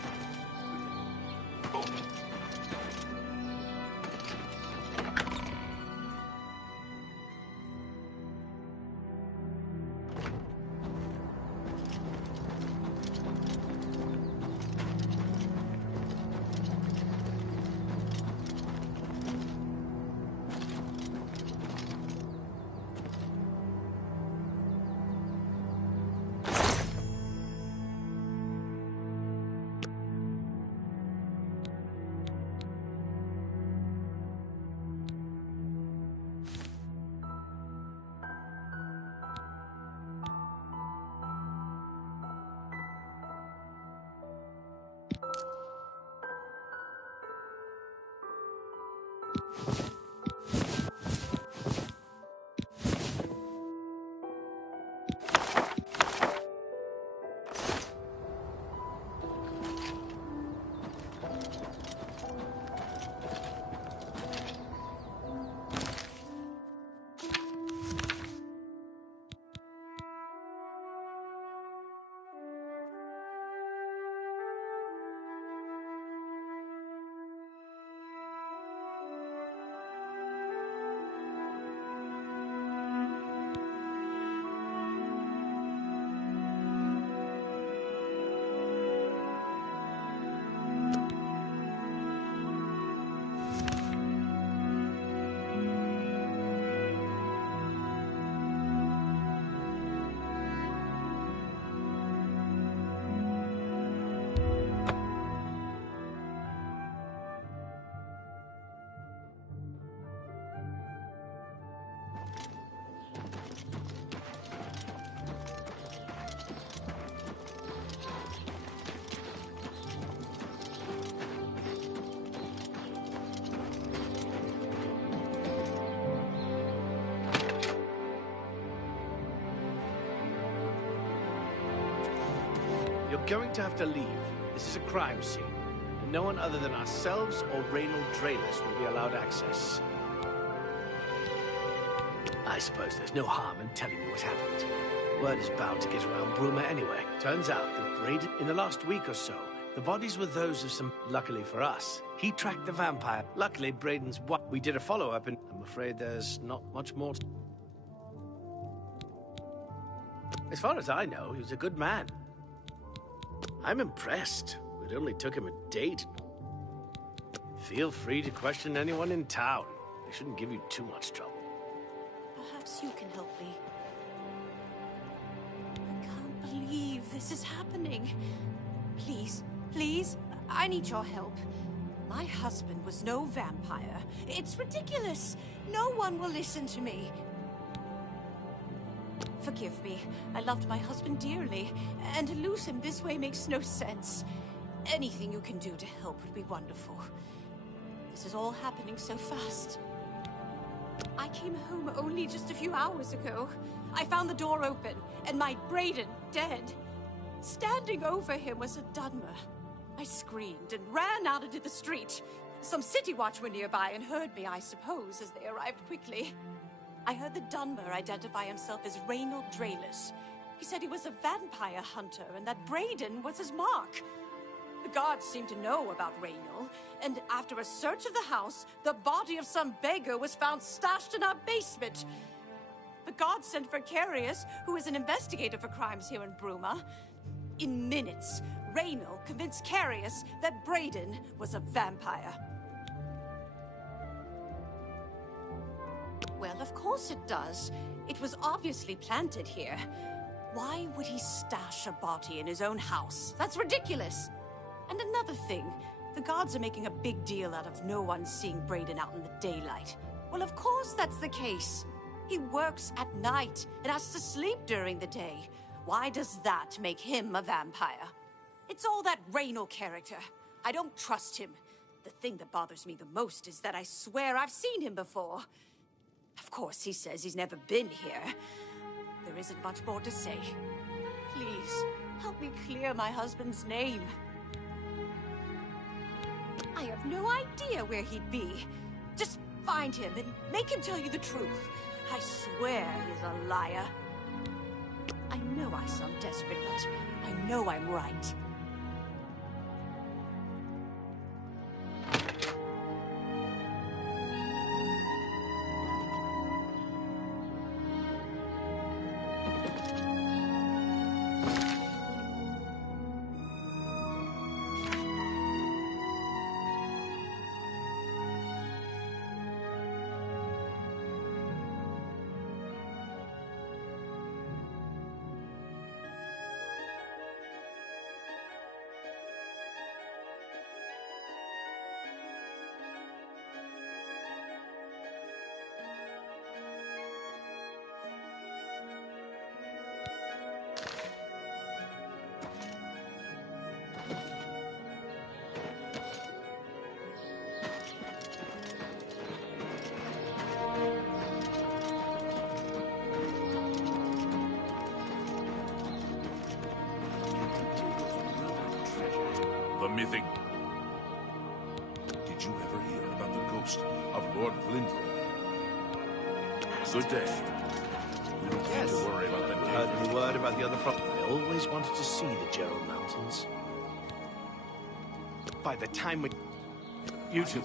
You're going to have to leave. This is a crime scene, and no one other than ourselves or Reynold Draelus will be allowed access. I suppose there's no harm in telling you what happened. Word is bound to get around Bruma anyway. Turns out that Breton, in the last week or so, the bodies were those of some... Luckily for us, he tracked the vampire. Luckily, Braden's what? We did a follow-up, and I'm afraid there's not much more to... As far as I know, he was a good man. I'm impressed. It only took him a day to... Feel free to question anyone in town. They shouldn't give you too much trouble. Perhaps you can help me. I can't believe this is happening. Please, I need your help. My husband was no vampire. It's ridiculous. No one will listen to me. Forgive me. I loved my husband dearly, and to lose him this way makes no sense. Anything you can do to help would be wonderful. This is all happening so fast. I came home only just a few hours ago. I found the door open, and my Breton dead. Standing over him was a Dunmer. I screamed and ran out into the street. Some city watch were nearby and heard me, I suppose, as they arrived quickly. I heard the Dunmer identify himself as Reynold Drayless. He said he was a vampire hunter and that Breton was his mark. The guards seemed to know about Reynold, and after a search of the house, the body of some beggar was found stashed in our basement. The guards sent for Carius, who is an investigator for crimes here in Bruma. In minutes, Reynold convinced Carius that Breton was a vampire. Well, of course it does. It was obviously planted here. Why would he stash a body in his own house? That's ridiculous! And another thing, the guards are making a big deal out of no one seeing Breton out in the daylight. Well, of course that's the case. He works at night and has to sleep during the day. Why does that make him a vampire? It's all that Reynold character. I don't trust him. The thing that bothers me the most is that I swear I've seen him before. Of course, he says he's never been here. There isn't much more to say. Please, help me clear my husband's name. I have no idea where he'd be. Just find him and make him tell you the truth. I swear he's a liar. I know I sound desperate, but I know I'm right. The mythic... Did you ever hear about the ghost of Lord Flindle? Good day. You don't need to worry about that. Heard any word about the other front? I always wanted to see the Gerald Mountains. By the time we... You two.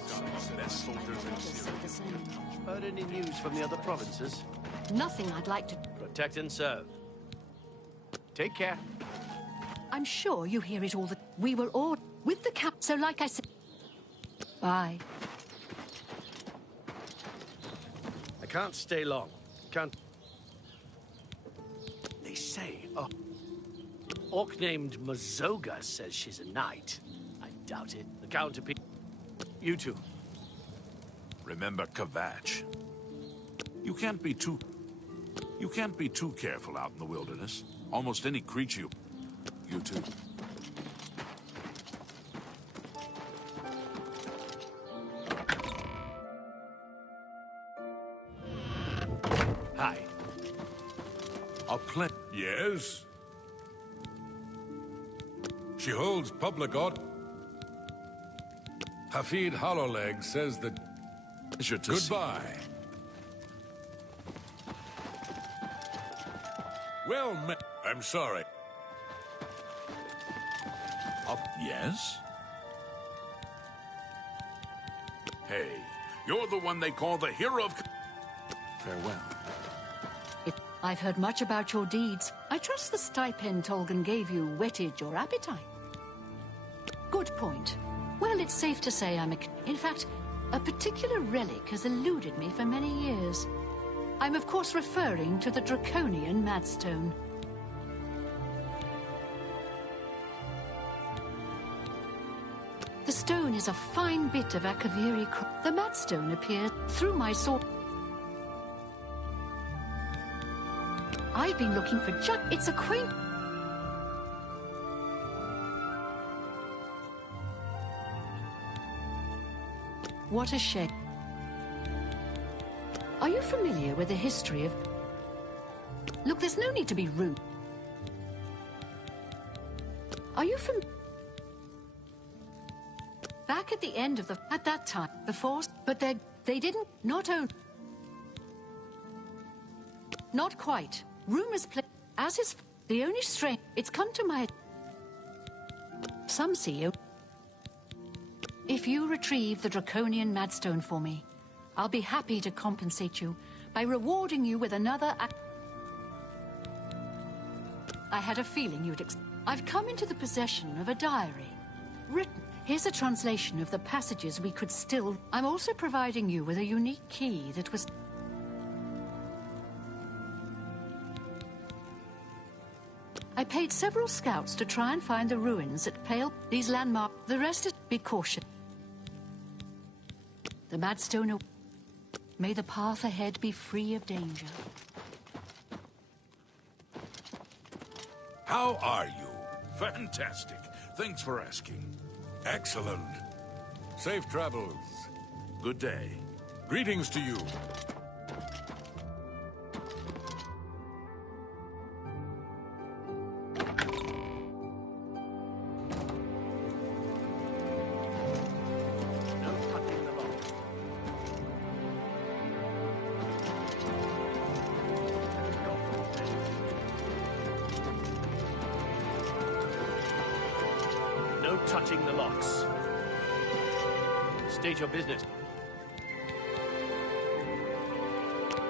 Heard any news from the other provinces? Nothing I'd like to... Protect and serve. Take care. I'm sure you hear it all the... We were all with the cap, so like I said... Bye. I can't stay long. Can't... They say, orc named Mazoga says she's a knight. I doubt it. The counterpiece... You two. Remember Kvatch. You can't be too careful out in the wilderness. Almost any creature you two. Hi. Yes? She holds public Hafid Hollowleg says that... Goodbye. Well, I'm sorry. Yes? Hey, you're the one they call the hero of... Farewell. I've heard much about your deeds. I trust the stipend Tolgan gave you whetted your appetite. Good point. Well, it's safe to say in fact, a particular relic has eluded me for many years. I'm of course referring to the draconian Madstone. The stone is a fine bit of Akaviri. The Madstone appeared through my sword. I've been looking for it's a quaint... What a shame. Are you familiar with the history of... Look, there's no need to be rude. Are you back at the end of the... At that time, the Force... But they didn't... Not own... Not quite. Rumors play... As is... The only strain... It's come to my... Some see you. If you retrieve the Draconian Madstone for me, I'll be happy to compensate you by rewarding you with another... I had a feeling you'd... I've come into the possession of a diary. Written. Here's a translation of the passages we could still... I'm also providing you with a unique key that was... I paid several scouts to try and find the ruins at Pale... These landmarks... The rest is... Be cautious. The Madstone... May the path ahead be free of danger. How are you? Fantastic. Thanks for asking. Excellent. Safe travels. Good day. Greetings to you. Touching the locks. State your business.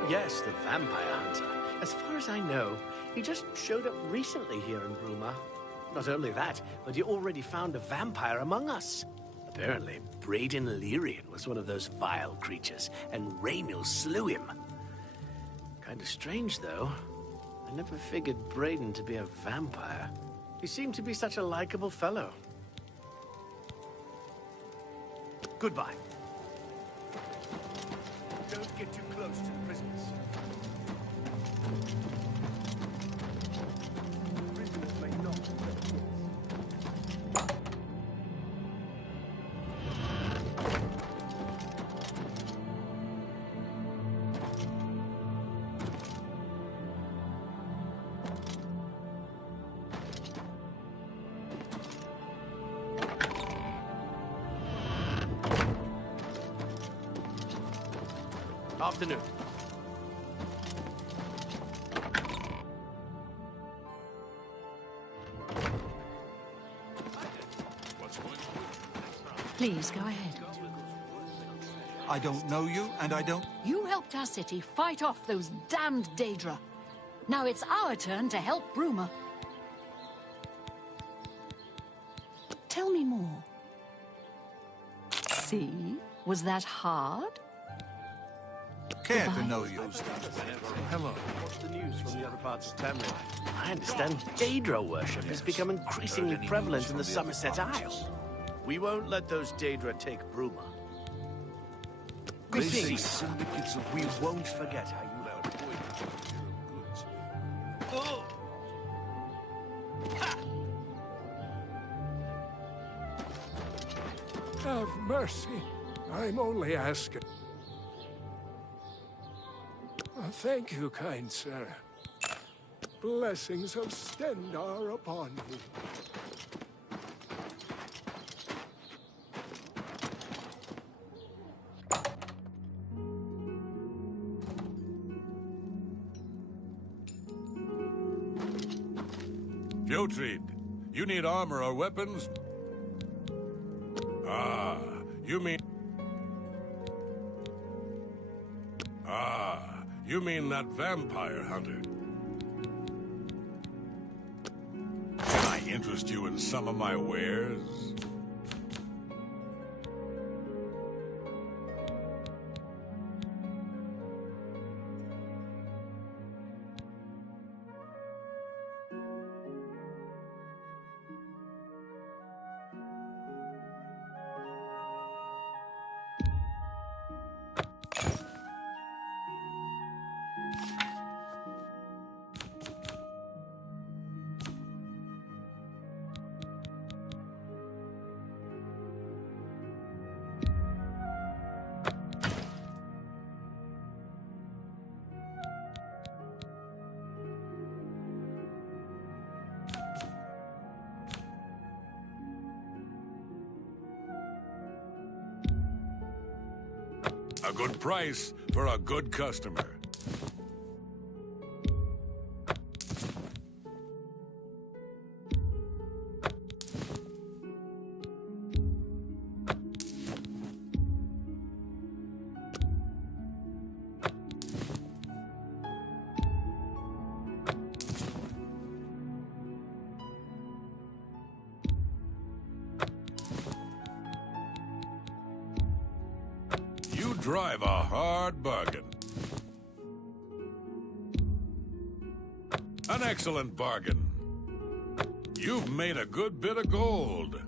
Yes, the vampire hunter. As far as I know, he just showed up recently here in Bruma. Not only that, but he already found a vampire among us. Apparently, Breton Illyrian was one of those vile creatures, and Ramuel slew him. Kind of strange, though. I never figured Breton to be a vampire. He seemed to be such a likable fellow. Goodbye. Don't get too close to the prisoners. Prisoners may not Afternoon. Please, go ahead. I don't know you, and I don't... You helped our city fight off those damned Daedra. Now it's our turn to help Bruma. Tell me more. See? Was that hard? Care to know you. Hello. What's the news from the other parts of Tamriel? I understand Daedra worship has become increasingly prevalent in the Somerset Isle. We won't let those Daedra take Bruma. Greetings, syndicates of... We won't forget how you... Oh! Have mercy. I'm only asking. Thank you, kind sir. Blessings of Stendar upon you. Fjotrid, you need armor or weapons? Ah, you mean... You mean that vampire hunter? Can I interest you in some of my wares? A good price for a good customer. You drive a hard bargain. An excellent bargain. You've made a good bit of gold.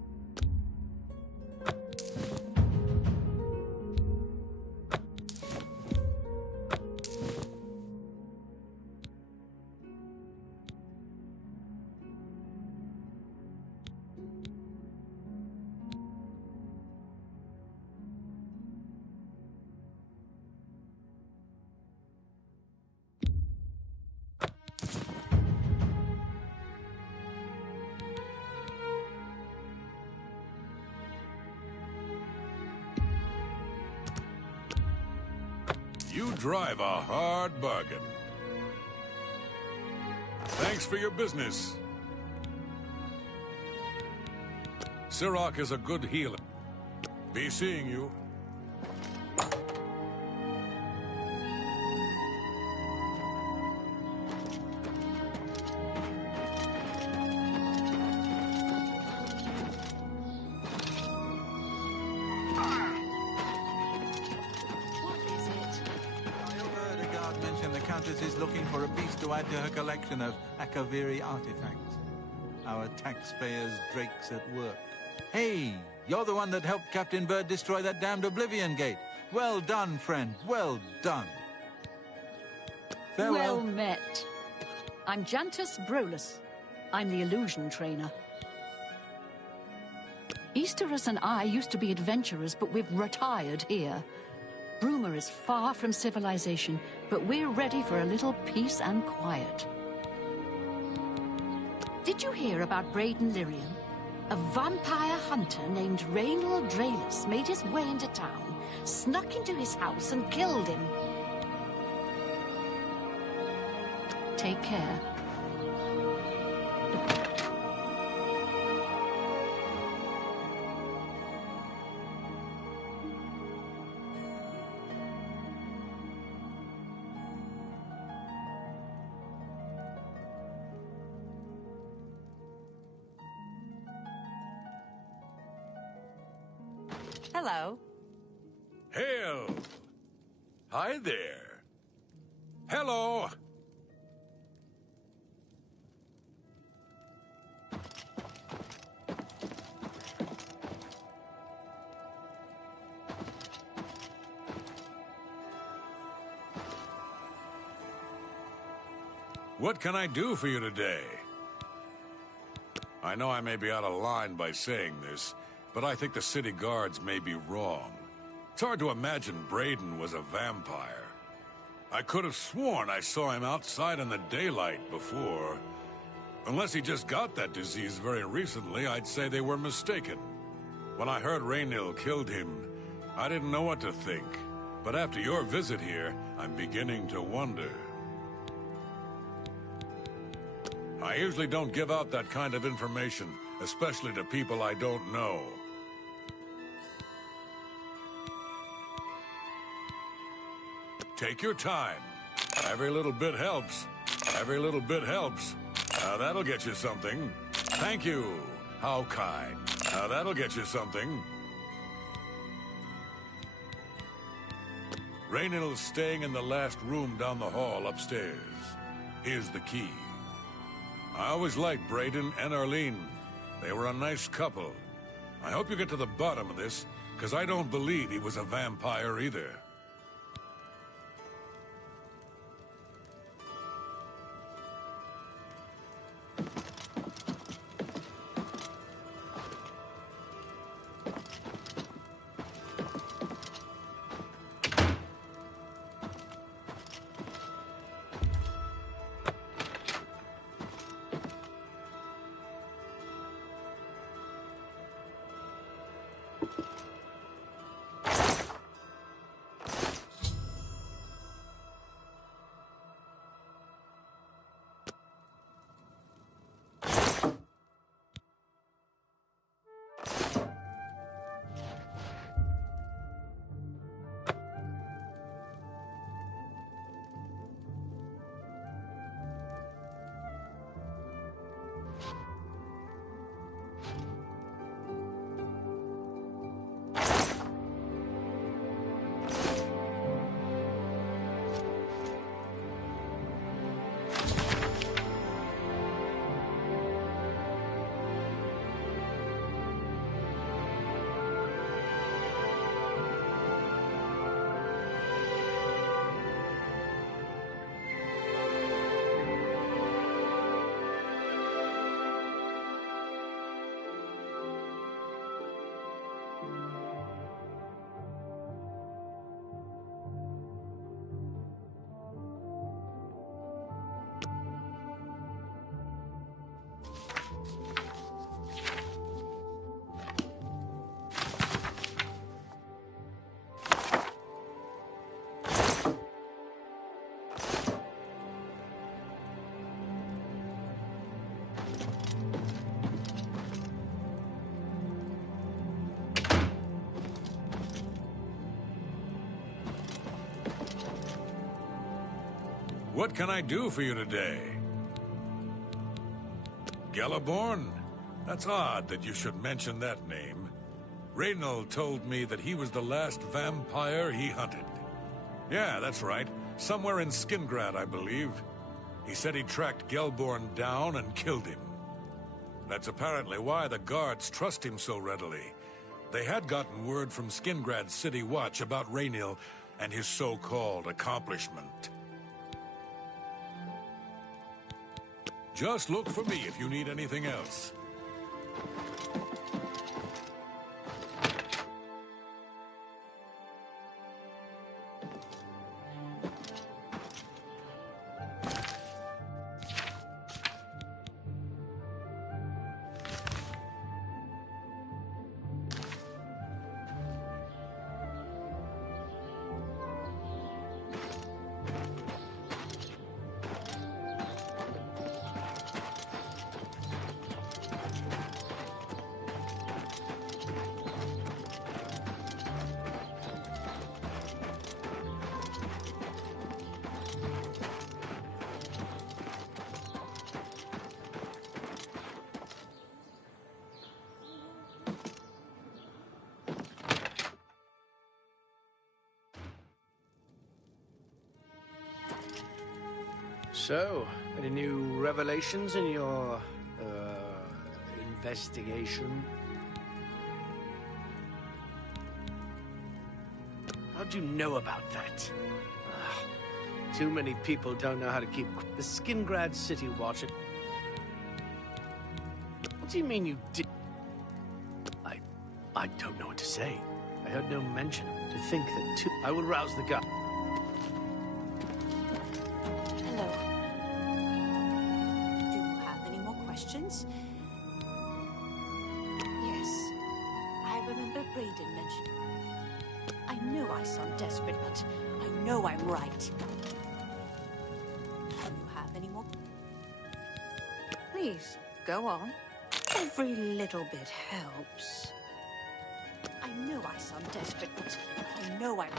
You drive a hard bargain. Thanks for your business. Sirach is a good healer. Be seeing you. Is looking for a piece to add to her collection of Akaviri artifacts. Our taxpayers' drakes at work. Hey, you're the one that helped Captain Bird destroy that damned Oblivion gate. Well done, friend. Well done. Farewell. Well met. I'm Jantus Brolus. I'm the illusion trainer. Easterus and I used to be adventurers, but we've retired here. Bruma is far from civilization, but we're ready for a little peace and quiet. Did you hear about Breton Lyrium? A vampire hunter named Raynal Draelus made his way into town, snuck into his house and killed him. Take care. Hello. Hail! Hi there. Hello! What can I do for you today? I know I may be out of line by saying this, but I think the city guards may be wrong. It's hard to imagine Breton was a vampire. I could have sworn I saw him outside in the daylight before. Unless he just got that disease very recently, I'd say they were mistaken. When I heard Raynal killed him, I didn't know what to think. But after your visit here, I'm beginning to wonder. I usually don't give out that kind of information, especially to people I don't know. Take your time. Every little bit helps. Every little bit helps. Now that'll get you something. Thank you. How kind. Now that'll get you something. Raynal's staying in the last room down the hall upstairs. Here's the key. I always liked Breton and Arlene. They were a nice couple. I hope you get to the bottom of this, because I don't believe he was a vampire either. What can I do for you today? Galaborn? That's odd that you should mention that name. Reynald told me that he was the last vampire he hunted. Yeah, that's right. Somewhere in Skingrad, I believe. He said he tracked Gelborn down and killed him. That's apparently why the guards trust him so readily. They had gotten word from Skingrad's City Watch about Reynil and his so-called accomplishment. Just look for me if you need anything else. So, any new revelations in your, investigation? How'd you know about that? Too many people don't know how to keep the Skingrad City Watch. What do you mean you did? I don't know what to say. I heard no mention. To think that I will rouse the guard. Hello. Do you have any more questions? Yes. I remember Breton mentioned. I know I sound desperate, but I know I'm right. Do you have any more? Please, go on. Every little bit helps. I know I sound desperate, but I know I'm...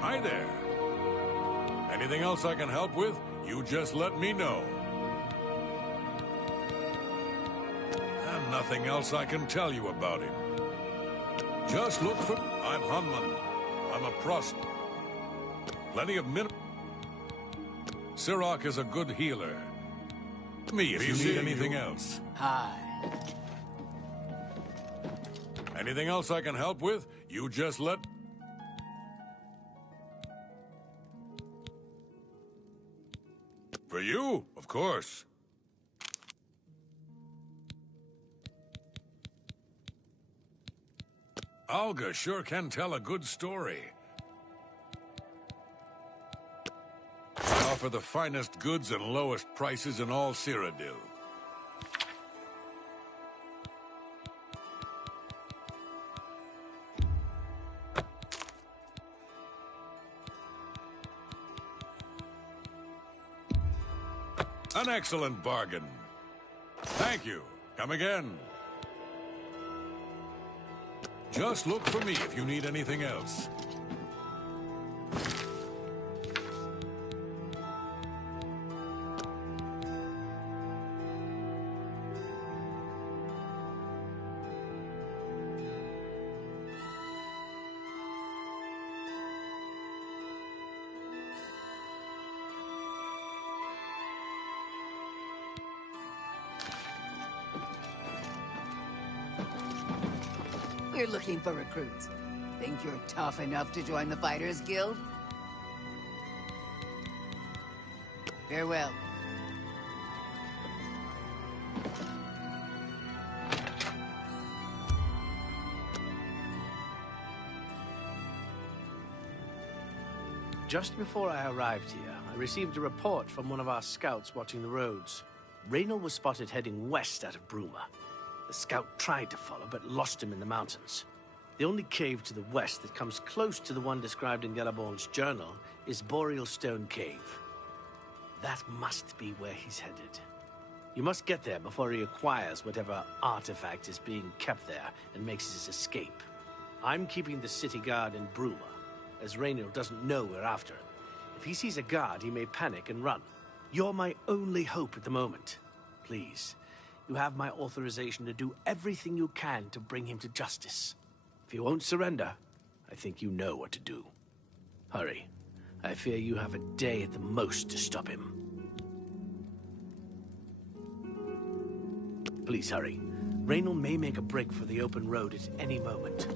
Hi there. Anything else I can help with? You just let me know. And nothing else I can tell you about him. Just look for... I'm Hunman. I'm a prospect. Plenty of min... Sirach is a good healer. Me if you need anything else. Hi. Anything else I can help with? You just let... For you, of course. Alga sure can tell a good story. I offer the finest goods and lowest prices in all Cyrodiil. An excellent bargain. Thank you. Come again. Just look for me if you need anything else. We're looking for recruits. Think you're tough enough to join the Fighters Guild? Farewell. Just before I arrived here, I received a report from one of our scouts watching the roads. Raynor was spotted heading west out of Bruma. The scout tried to follow, but lost him in the mountains. The only cave to the west that comes close to the one described in Galaborn's journal is Boreal Stone Cave. That must be where he's headed. You must get there before he acquires whatever artifact is being kept there and makes his escape. I'm keeping the city guard in Bruma, as Raynor doesn't know we're after him. If he sees a guard, he may panic and run. You're my only hope at the moment. Please, you have my authorization to do everything you can to bring him to justice. If he won't surrender, I think you know what to do. Hurry. I fear you have a day at the most to stop him. Please hurry. Raynor may make a break for the open road at any moment.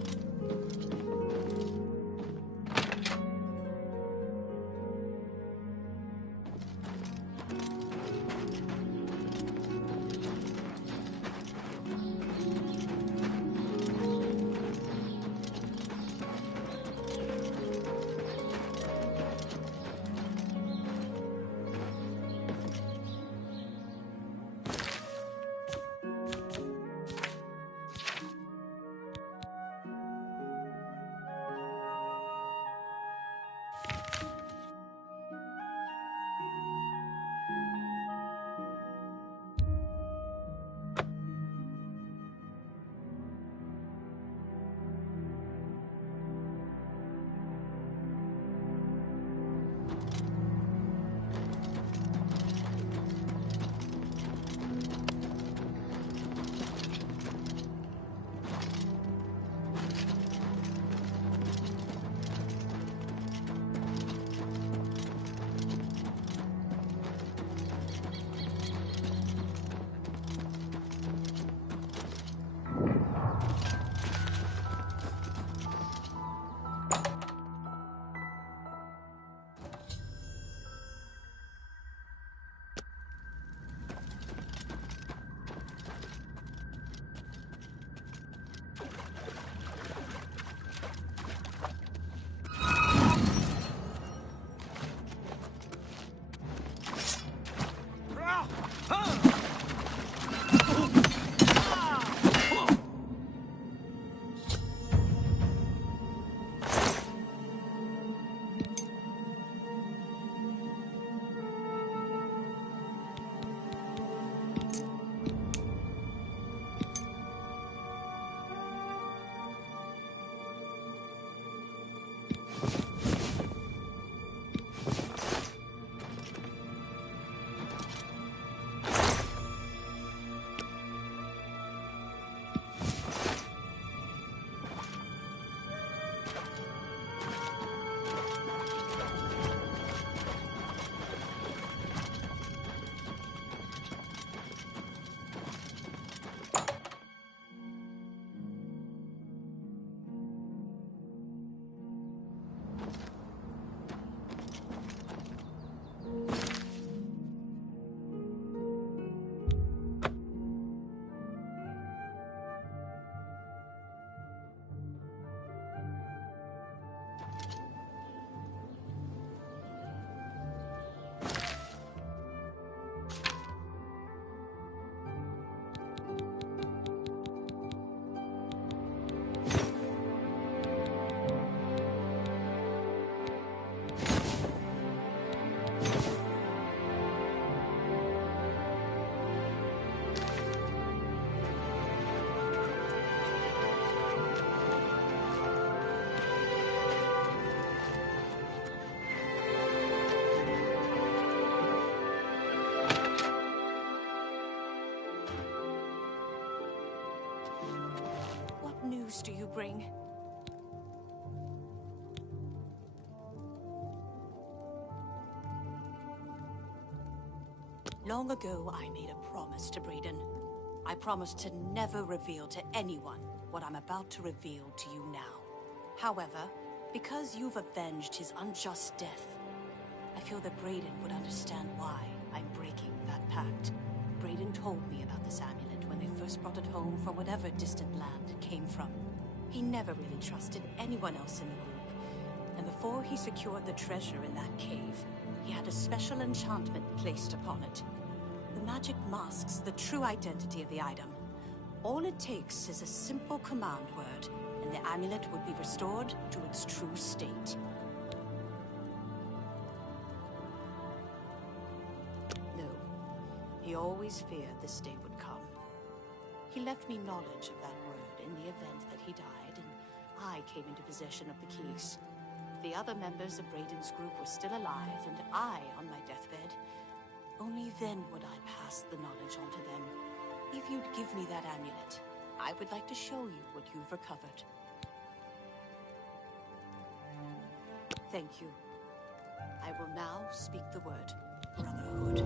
Do you bring? Long ago, I made a promise to Breton. I promised to never reveal to anyone what I'm about to reveal to you now. However, because you've avenged his unjust death, I feel that Breton would understand why I'm breaking that pact. Breton told me about this amulet when they first brought it home from whatever distant land it came from. He never really trusted anyone else in the group, And before he secured the treasure in that cave, he had a special enchantment placed upon it. The magic masks the true identity of the item. All it takes is a simple command word, and the amulet would be restored to its true state. No, he always feared this day would come. He left me knowledge of that word in the event that he died, and I came into possession of the keys. If the other members of Breton's group were still alive, and I on my deathbed, only then would I pass the knowledge on to them. If you'd give me that amulet, I would like to show you what you've recovered. Thank you. I will now speak the word Brotherhood.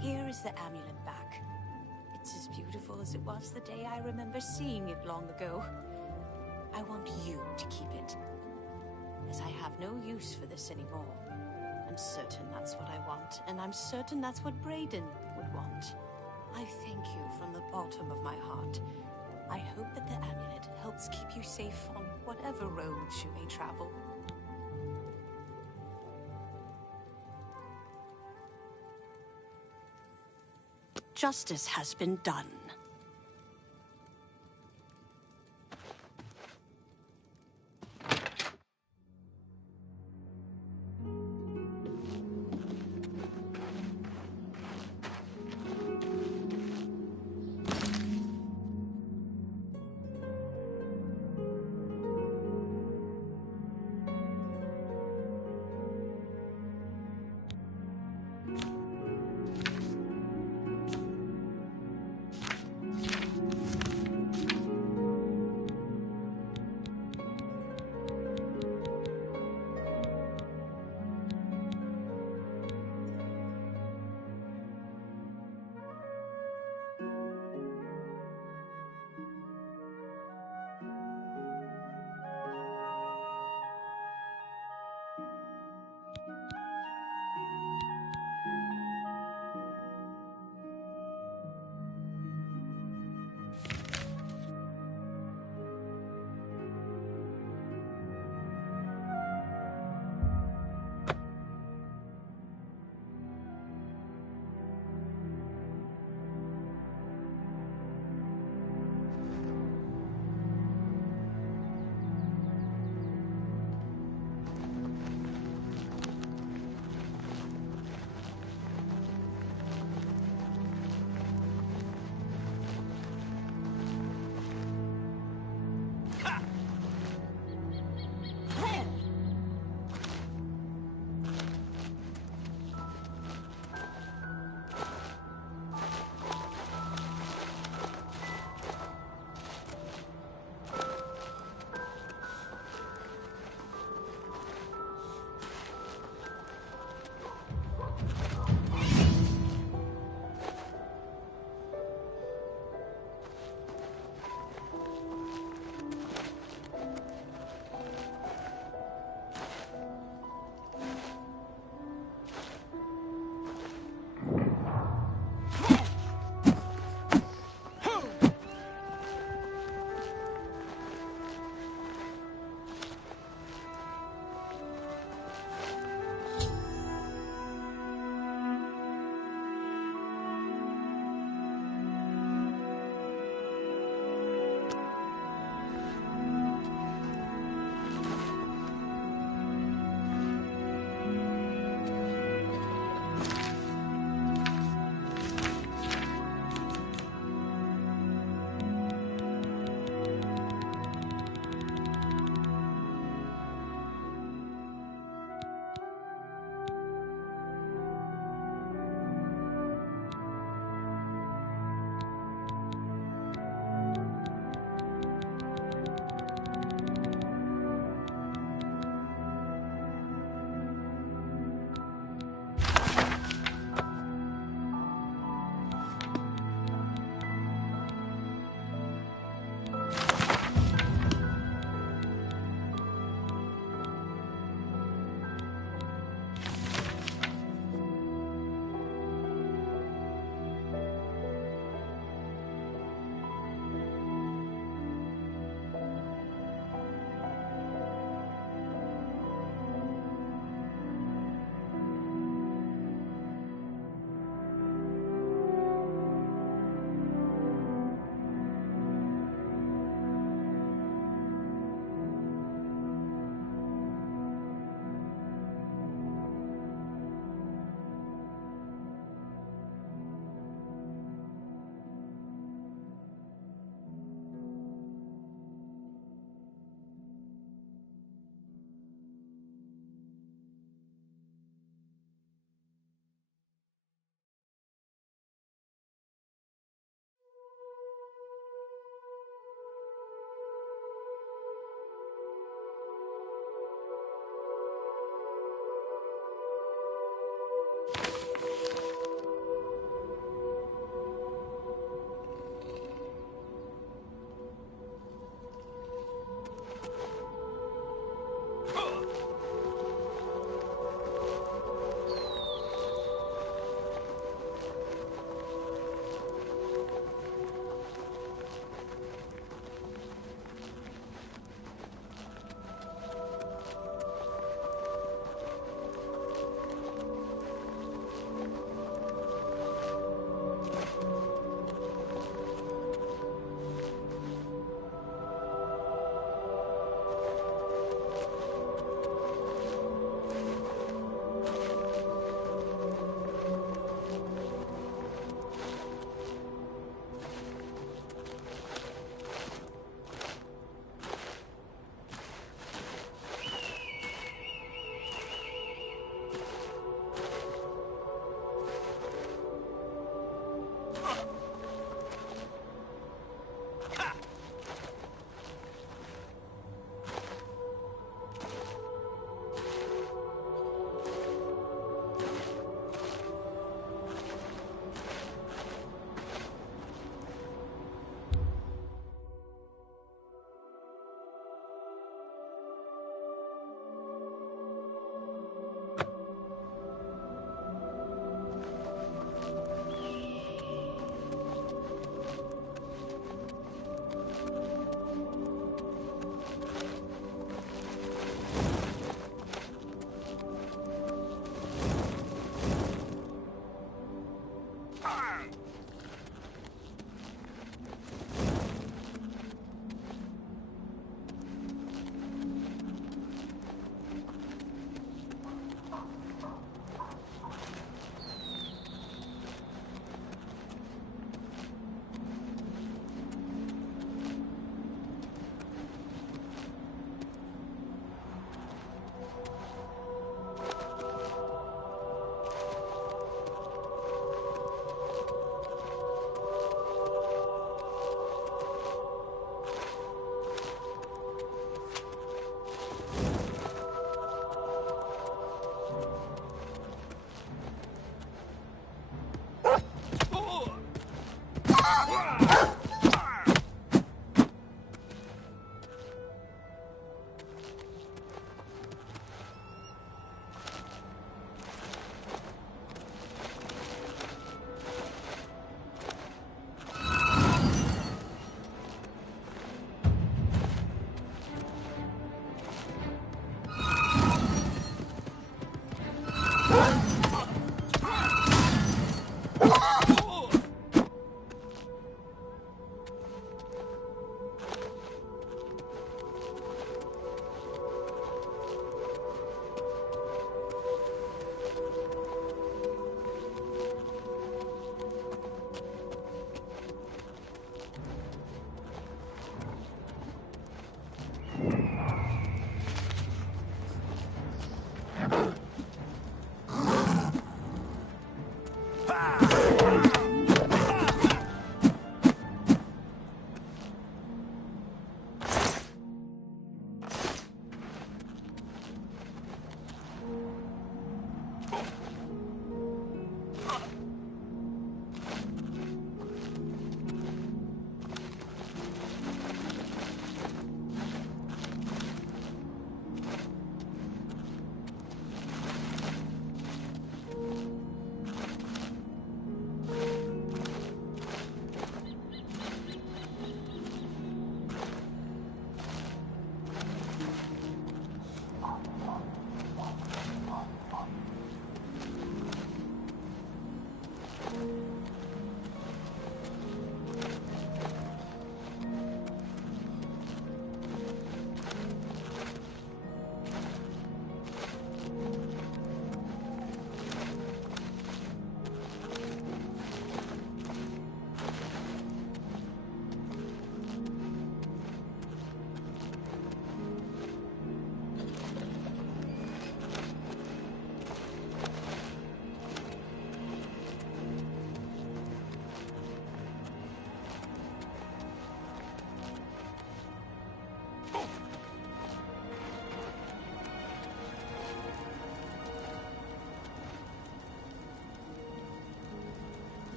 Here is the amulet back. It's as beautiful as it was the day I remember seeing it long ago. I want you to keep it, as I have no use for this anymore. I'm certain that's what I want, and I'm certain that's what Breton would want. I thank you from the bottom of my heart. I hope that the amulet helps keep you safe on whatever roads you may travel. Justice has been done.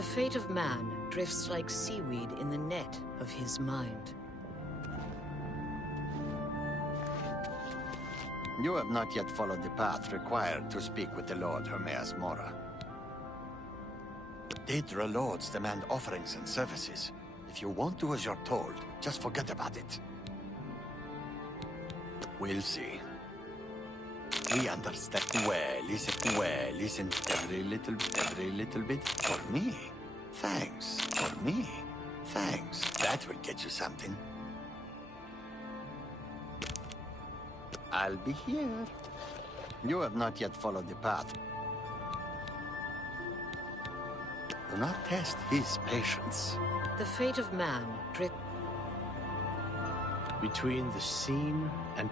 The fate of man drifts like seaweed in the net of his mind. You have not yet followed the path required to speak with the Lord Hermaeus Mora. Daedra lords demand offerings and services. If you won't do as you're told, just forget about it. We'll see. We understand. Listen every little bit. For me. Thanks. For me. Thanks. That will get you something. I'll be here. You have not yet followed the path. Do not test his patience. The fate of man drifts between the scene and...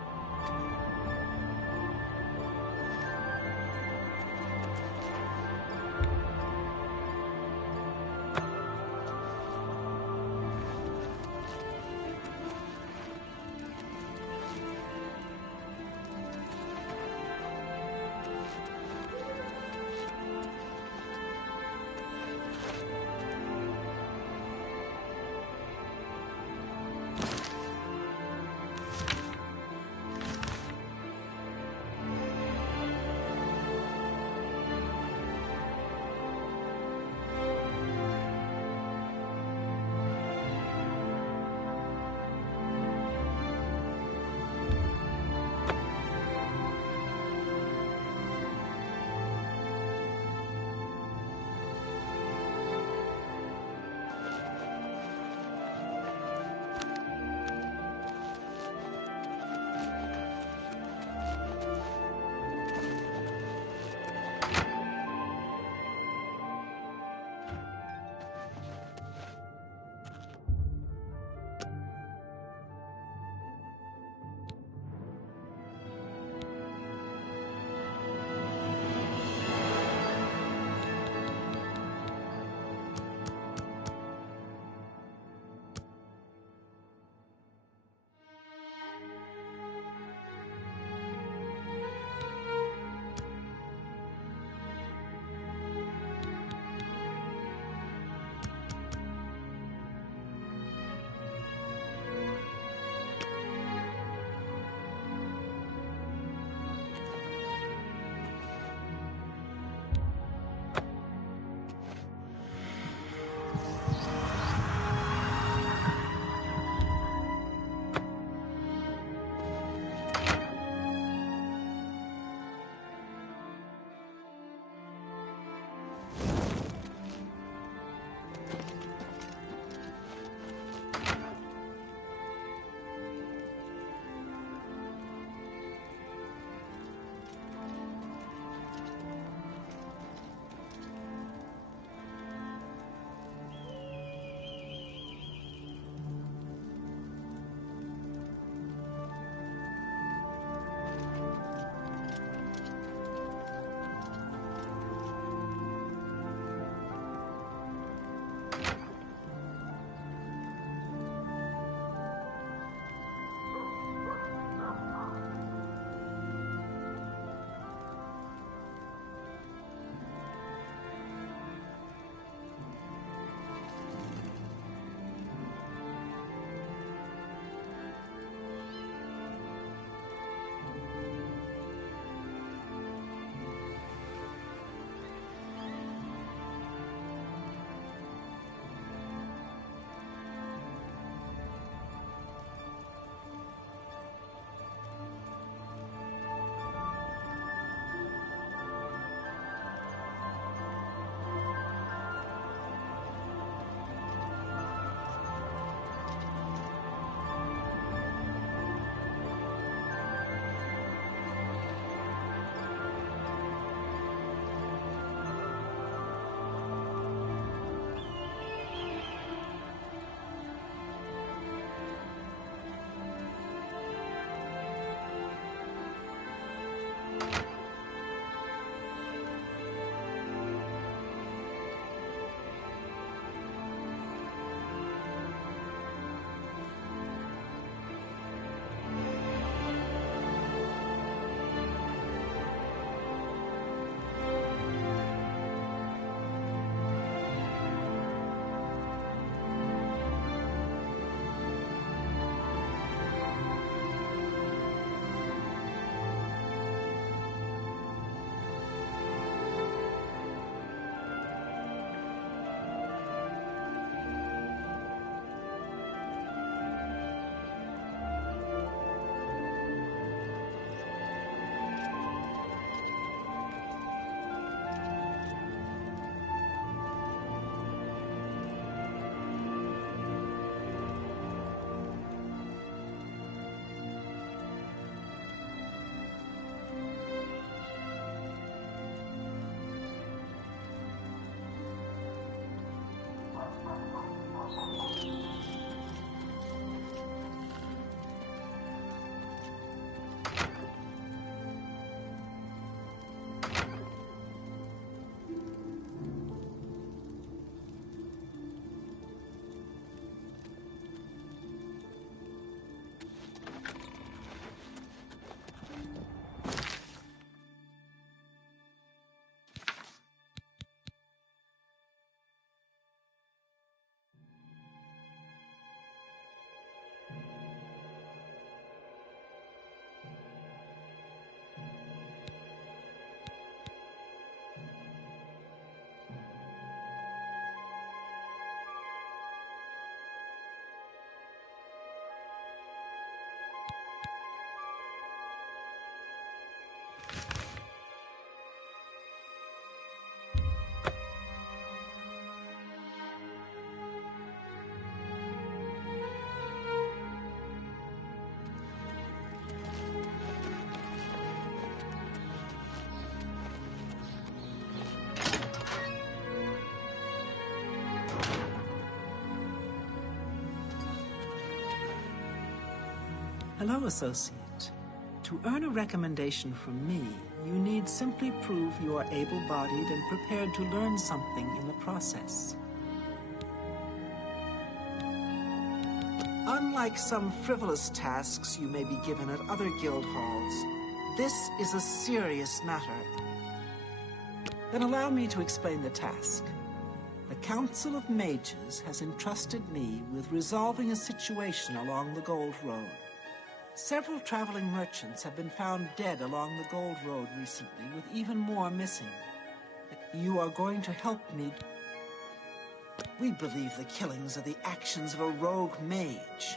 Hello, Associate. To earn a recommendation from me, you need simply prove you are able-bodied and prepared to learn something in the process. Unlike some frivolous tasks you may be given at other guild halls, this is a serious matter. Then allow me to explain the task. The Council of Mages has entrusted me with resolving a situation along the Gold Road. Several traveling merchants have been found dead along the Gold Road recently, with even more missing. You are going to help me. We believe the killings are the actions of a rogue mage.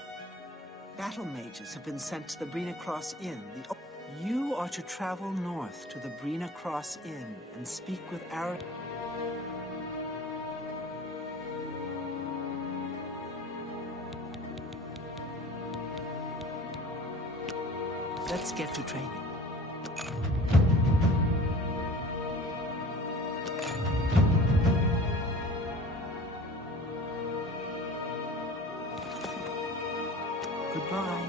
Battle mages have been sent to the Brina Cross Inn. You are to travel north to the Brina Cross Inn and speak with our... Let's get to training. Goodbye.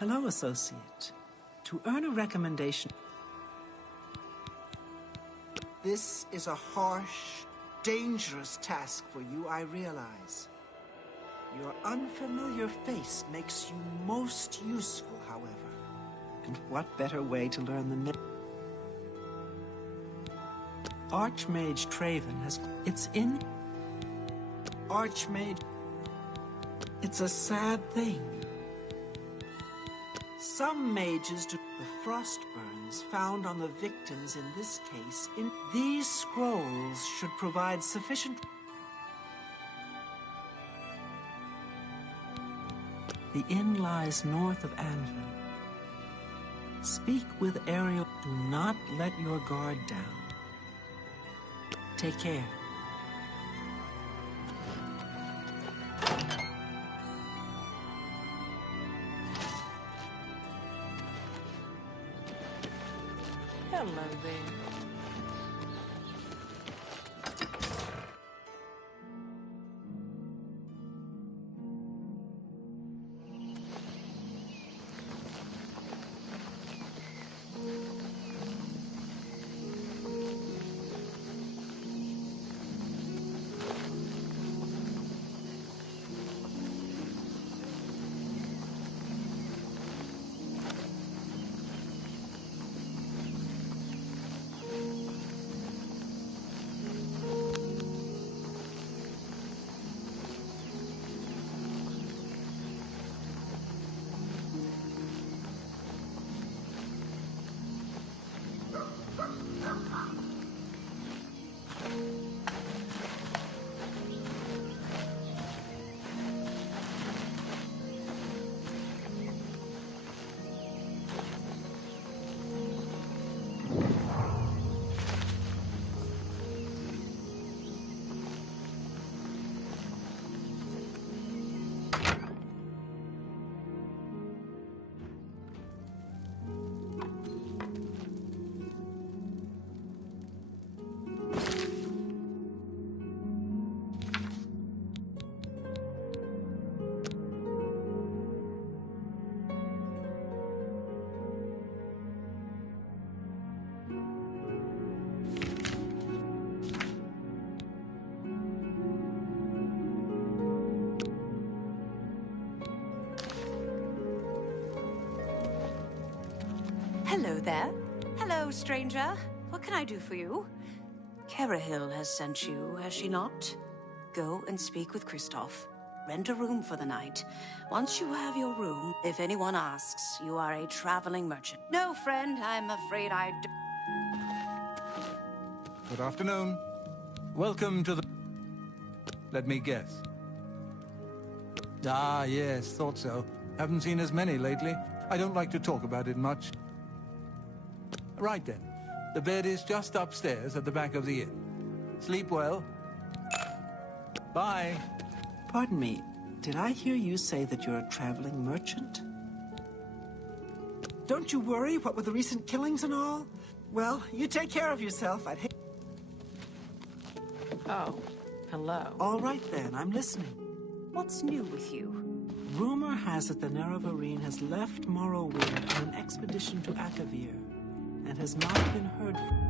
Hello, Associate. To earn a recommendation... This is a harsh, dangerous task for you, I realize. Your unfamiliar face makes you most useful, however. And what better way to learn the... Archmage Traven has... It's in... Archmage... It's a sad thing. Some mages do the frost burns found on the victims in this case. These scrolls should provide sufficient... The inn lies north of Anvil. Speak with Ariel. Do not let your guard down. Take care. Hello there. Hello there. Hello, stranger. What can I do for you? Carahil has sent you, has she not? Go and speak with Kristoff. Rent a room for the night. Once you have your room, if anyone asks, you are a traveling merchant. No, friend, I'm afraid I do. Good afternoon. Welcome to the... Let me guess. Ah, yes, thought so. Haven't seen as many lately. I don't like to talk about it much. Right then. The bed is just upstairs at the back of the inn. Sleep well. Bye. Pardon me, did I hear you say that you're a traveling merchant? Don't you worry, what with the recent killings and all? Well, you take care of yourself. I'd hate... Oh, hello. All right then, I'm listening. What's new with you? Rumor has it the Nerevarine has left Morrowind on an expedition to Akavir, and has not been heard from.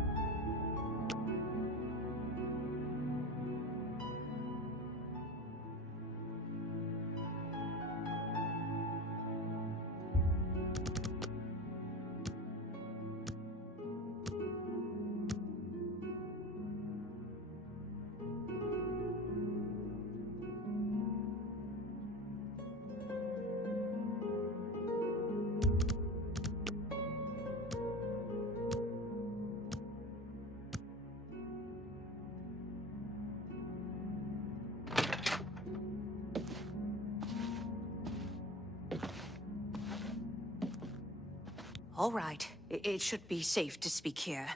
All right. It should be safe to speak here.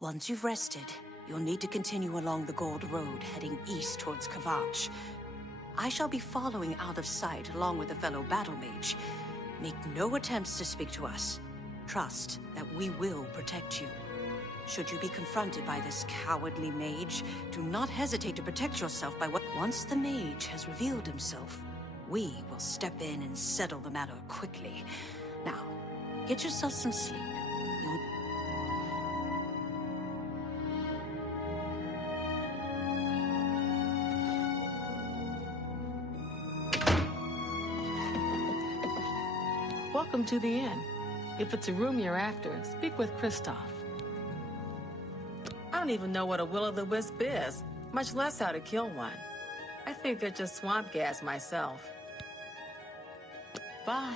Once you've rested, you'll need to continue along the Gold Road, heading east towards Kvatch. I shall be following out of sight along with a fellow battle mage. Make no attempts to speak to us. Trust that we will protect you. Should you be confronted by this cowardly mage, do not hesitate to protect yourself by what... Once the mage has revealed himself, we will step in and settle the matter quickly. Now, get yourself some sleep. Welcome to the inn. If it's a room you're after, speak with Kristoff. I don't even know what a will-o'-the-wisp is, much less how to kill one. I think they're just swamp gas myself. Bye.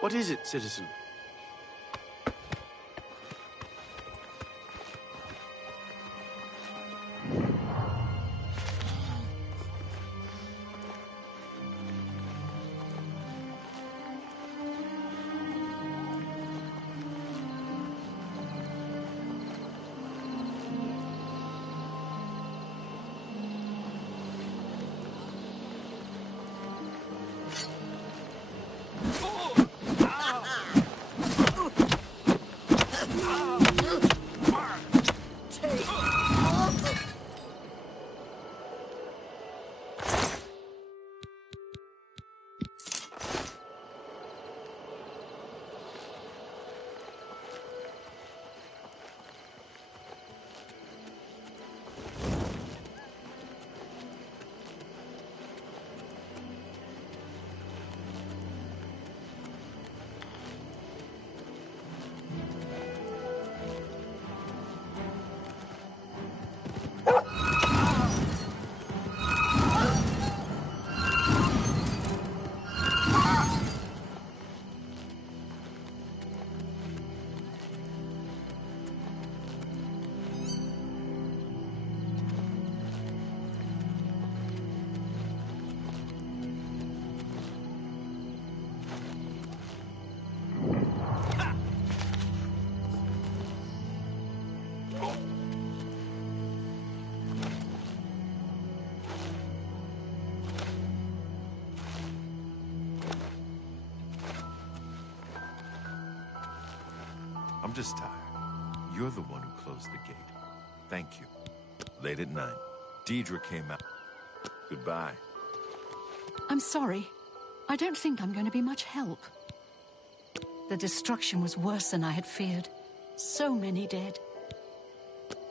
What is it, citizen? I'm just tired. You're the one who closed the gate. Thank you. Late at night, Deidre came out. Goodbye. I'm sorry. I don't think I'm going to be much help. The destruction was worse than I had feared. So many dead.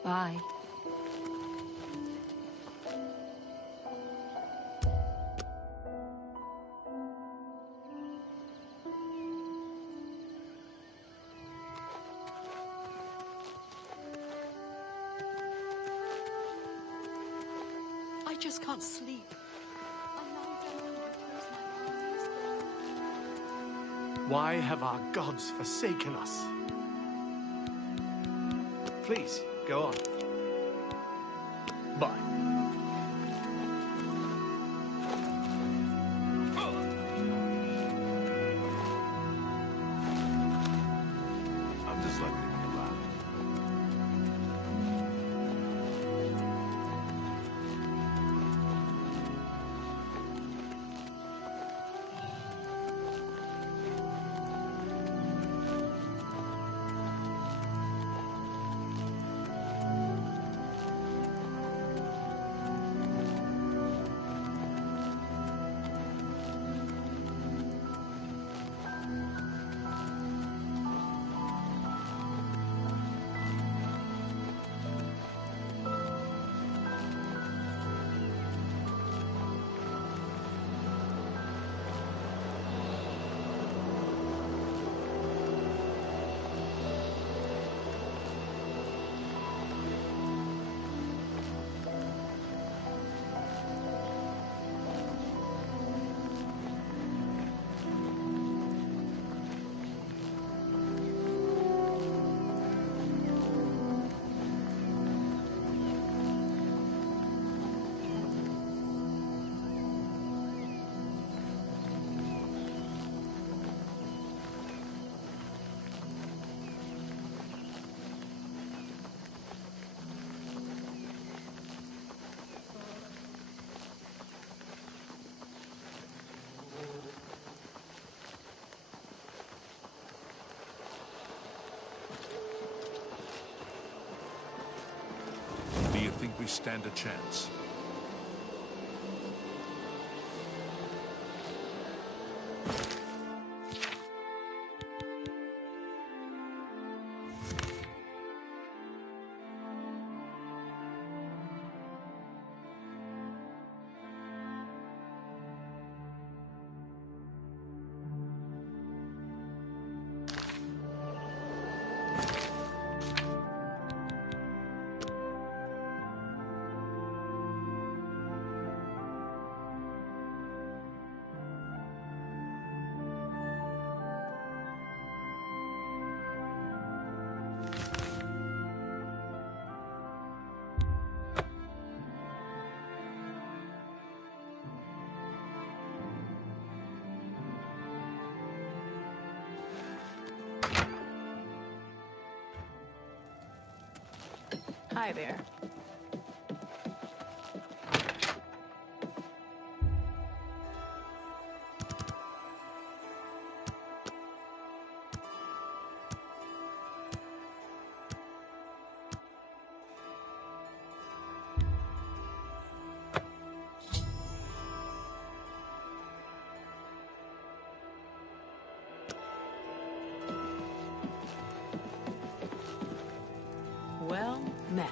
Bye. I just can't sleep. Why have our gods forsaken us? Please, go on. Bye. I'm just lucky to be alive. Do you think we stand a chance? Hi there. Well met.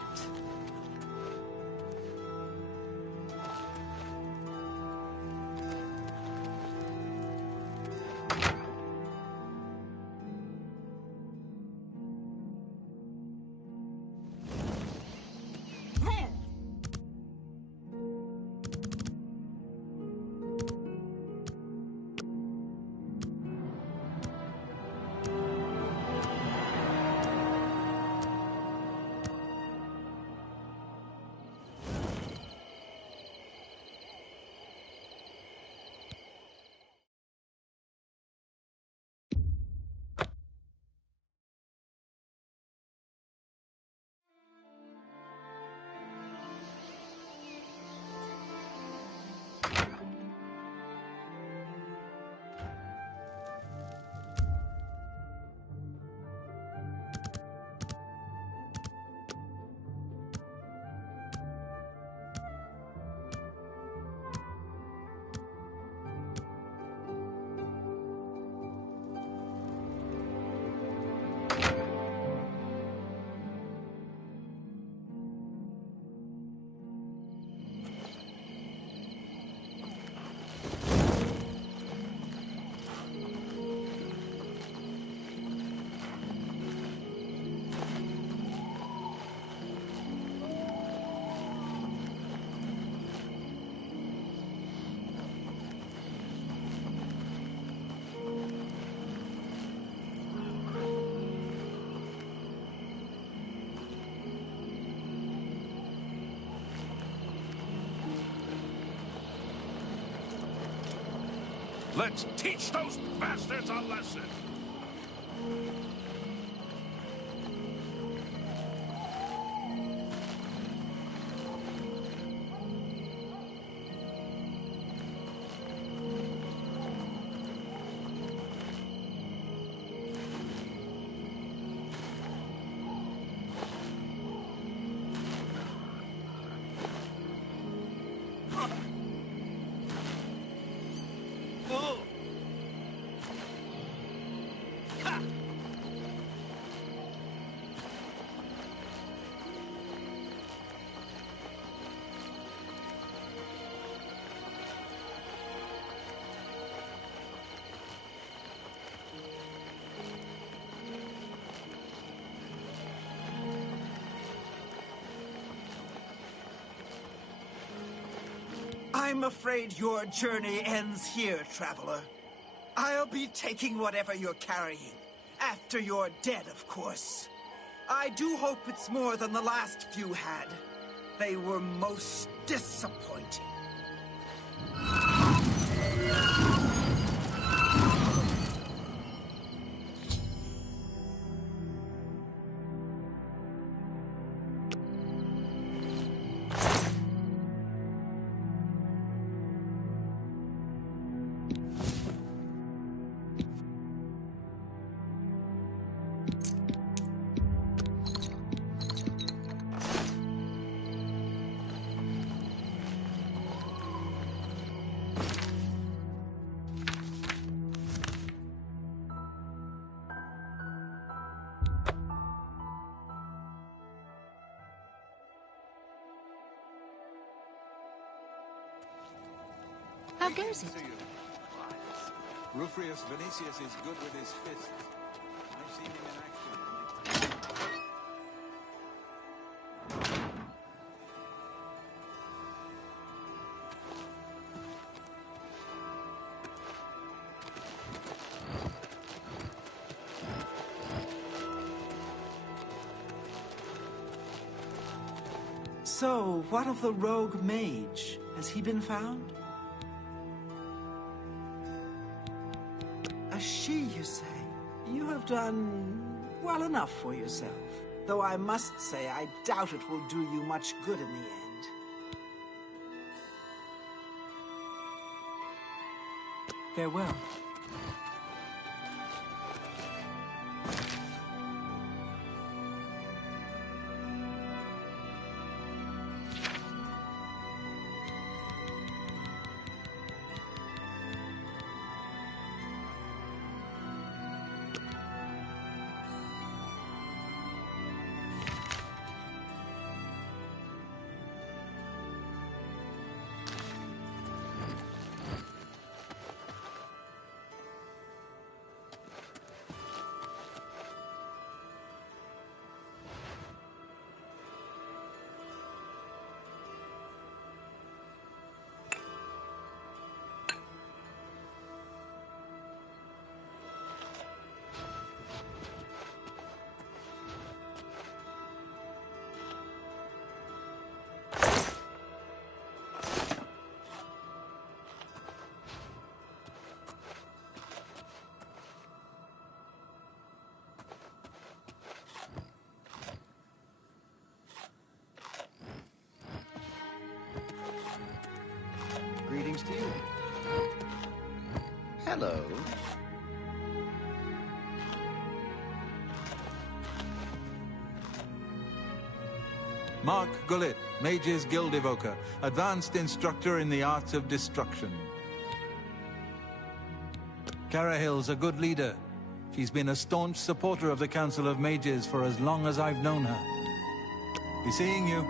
Let's teach those bastards a lesson! I'm afraid your journey ends here, traveler. I'll be taking whatever you're carrying. After you're dead, of course. I do hope it's more than the last few had. They were most disappointing. How goes it? Rufrius Vinicius is good with his fists. I've seen him in action. So, what of the rogue mage? Has he been found? A she, you say? You have done well enough for yourself. Though I must say, I doubt it will do you much good in the end. Farewell. Greetings to you. Hello. Mark Gullet, Mage's Guild Evoker, advanced instructor in the arts of destruction. Carahill's a good leader. She's been a staunch supporter of the Council of Mages for as long as I've known her. Be seeing you.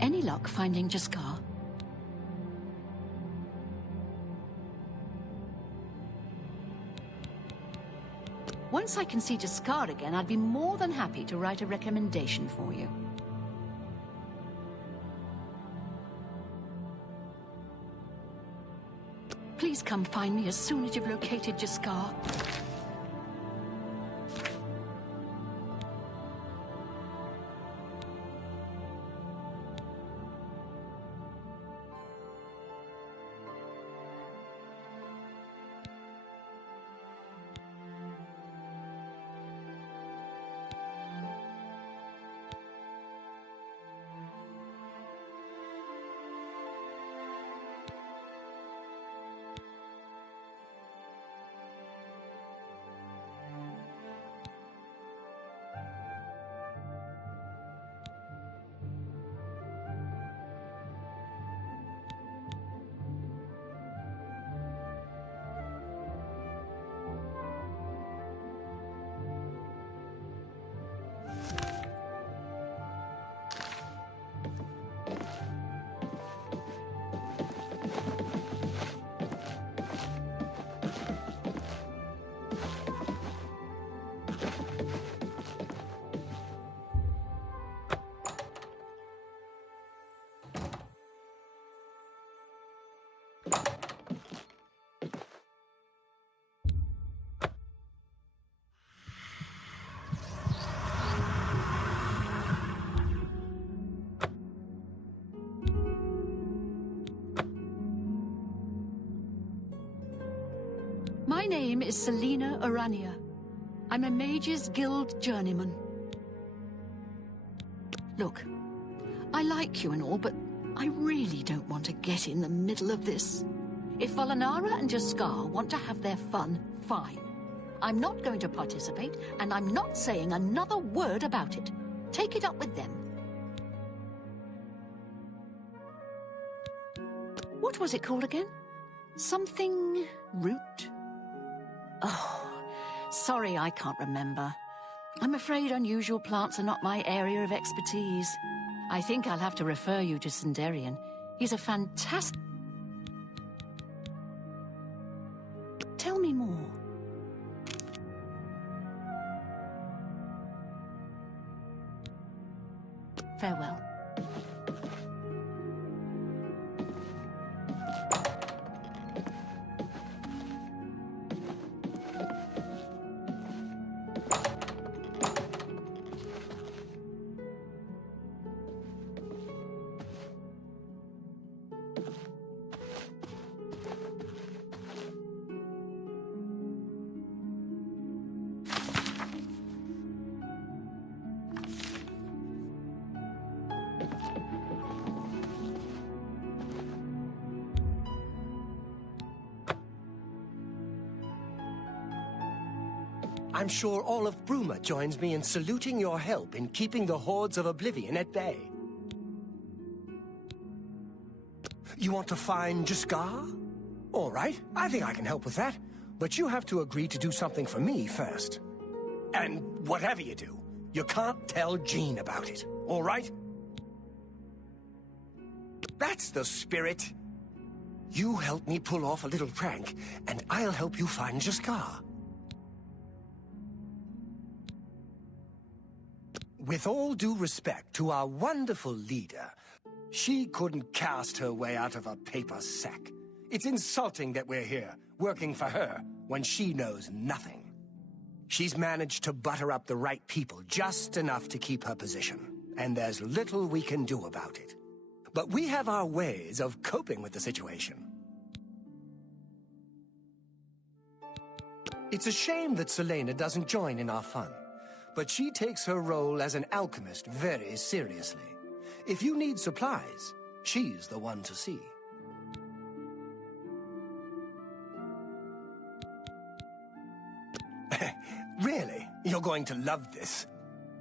Any luck finding Jaskar? Once I can see Jaskar again, I'd be more than happy to write a recommendation for you. Please come find me as soon as you've located Jaskar. My name is Selina Arania. I'm a Mages Guild journeyman. Look, I like you and all, but I really don't want to get in the middle of this. If Valinara and Jaskar want to have their fun, fine. I'm not going to participate, and I'm not saying another word about it. Take it up with them. What was it called again? Something root? Oh, sorry, I can't remember. I'm afraid unusual plants are not my area of expertise. I think I'll have to refer you to Sindarian. He's a fantastic... Tell me more. Farewell. I'm sure all of Bruma joins me in saluting your help in keeping the hordes of Oblivion at bay. You want to find Jaskar? All right, I think I can help with that. But you have to agree to do something for me first. And whatever you do, you can't tell Jean about it, all right? That's the spirit. You help me pull off a little prank, and I'll help you find Jaskar. With all due respect to our wonderful leader, she couldn't cast her way out of a paper sack. It's insulting that we're here, working for her, when she knows nothing. She's managed to butter up the right people just enough to keep her position, and there's little we can do about it. But we have our ways of coping with the situation. It's a shame that Selena doesn't join in our fun, but she takes her role as an alchemist very seriously. If you need supplies, she's the one to see. Really? You're going to love this.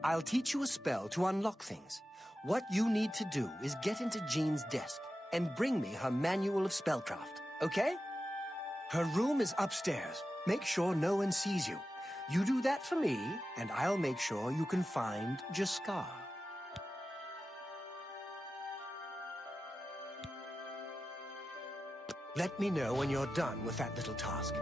I'll teach you a spell to unlock things. What you need to do is get into Jean's desk and bring me her manual of spellcraft, okay? Her room is upstairs. Make sure no one sees you. You do that for me, and I'll make sure you can find Jaskar. Let me know when you're done with that little task.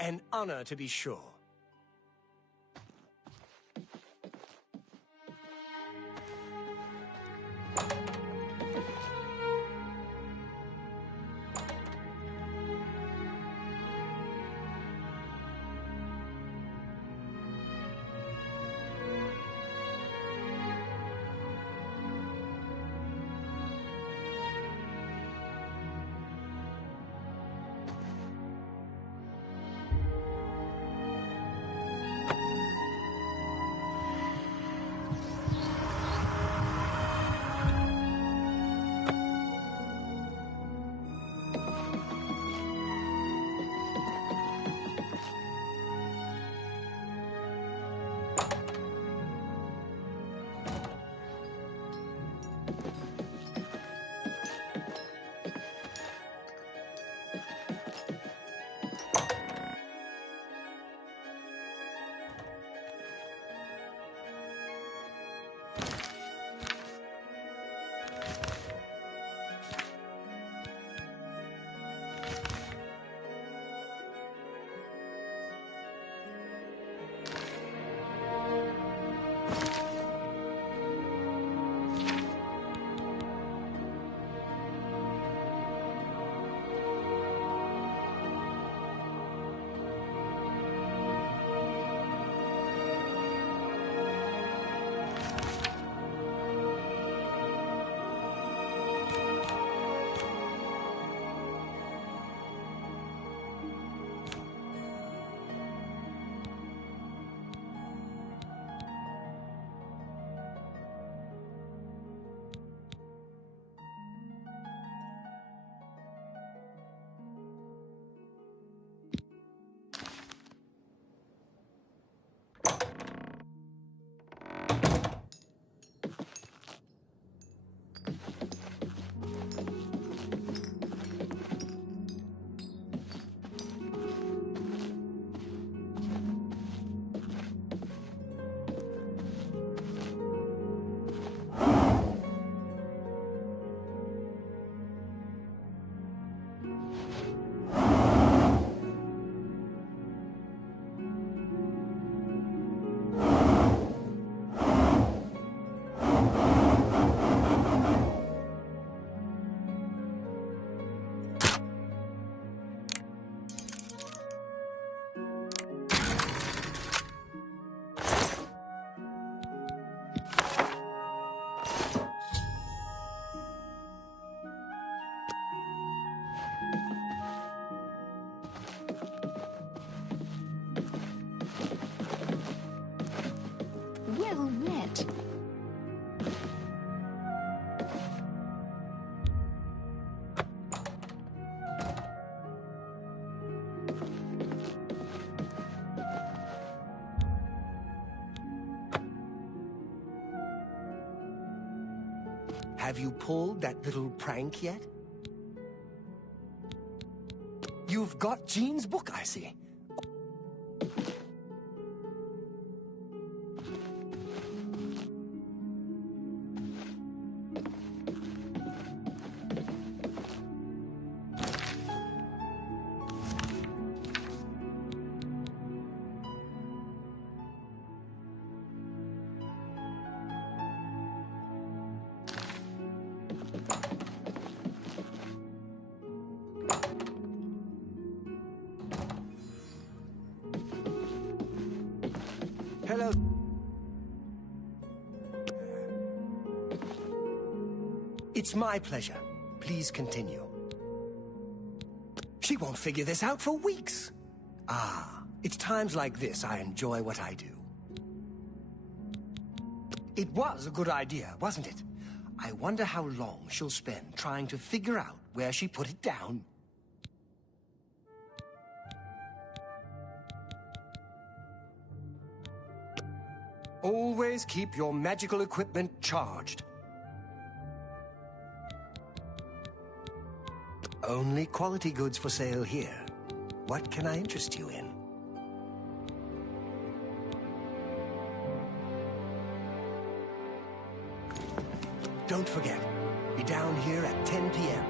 An honor, to be sure. Have you pulled that little prank yet? You've got Jean's book, I see. Hello. It's my pleasure. Please continue. She won't figure this out for weeks. Ah, it's times like this I enjoy what I do. It was a good idea, wasn't it? I wonder how long she'll spend trying to figure out where she put it down. Always keep your magical equipment charged. Only quality goods for sale here. What can I interest you in? Don't forget, be down here at 10 p.m.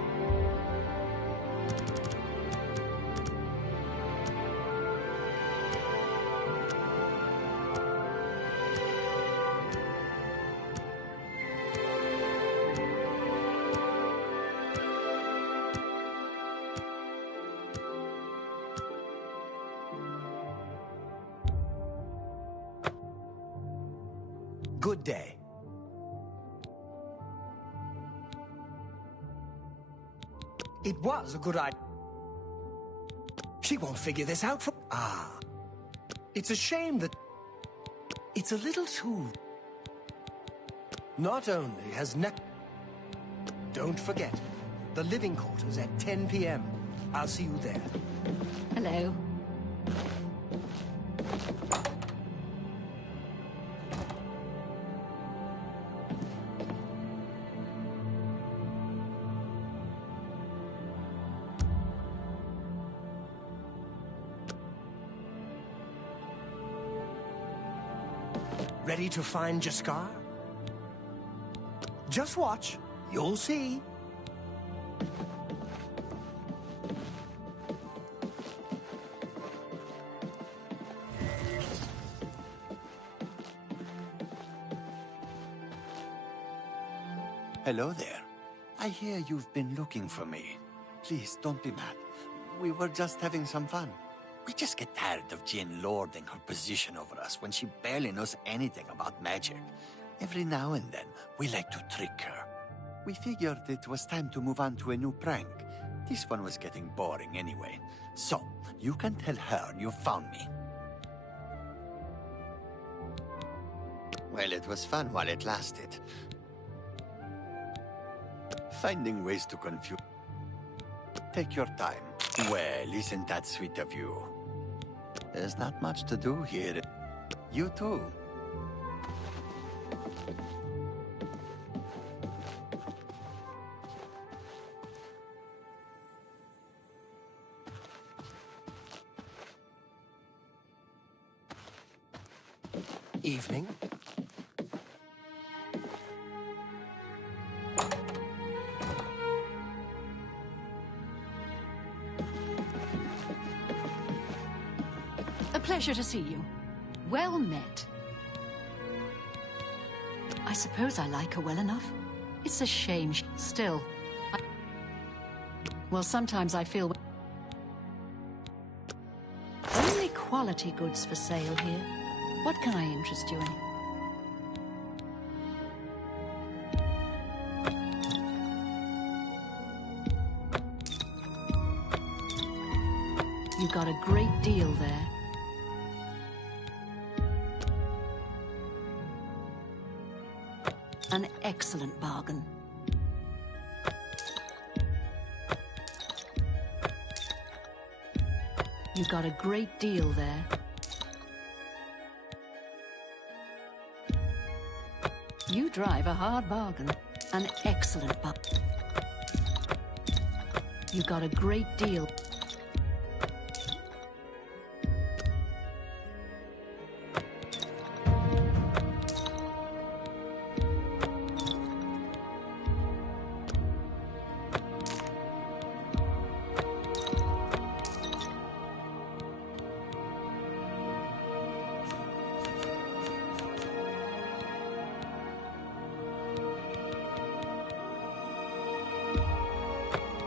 Good day. It was a good idea. She won't figure this out for... Ah. It's a shame that... It's a little too... Not only has Don't forget, the living quarters at 10 p.m. I'll see you there. Hello. Ready to find Jaskar? Just watch. You'll see. Hello there. I hear you've been looking for me. Please, don't be mad. We were just having some fun. We just get tired of Jin lording her position over us when she barely knows anything about magic. Every now and then, we like to trick her. We figured it was time to move on to a new prank. This one was getting boring anyway. So, you can tell her you found me. Well, it was fun while it lasted. Finding ways to confuse... Take your time. Well, isn't that sweet of you? There's not much to do here. You too. Evening. A pleasure to see you. Well met. I suppose I like her well enough. It's a shame still. Well, sometimes I feel... Only quality goods for sale here. What can I interest you in? You got a great deal there. An excellent bargain. You got a great deal there. You drive a hard bargain. An excellent bargain. You got a great deal.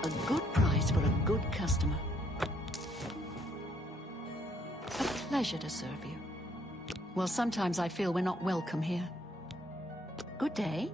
A good price for a good customer. A pleasure to serve you. Well, sometimes I feel we're not welcome here. Good day.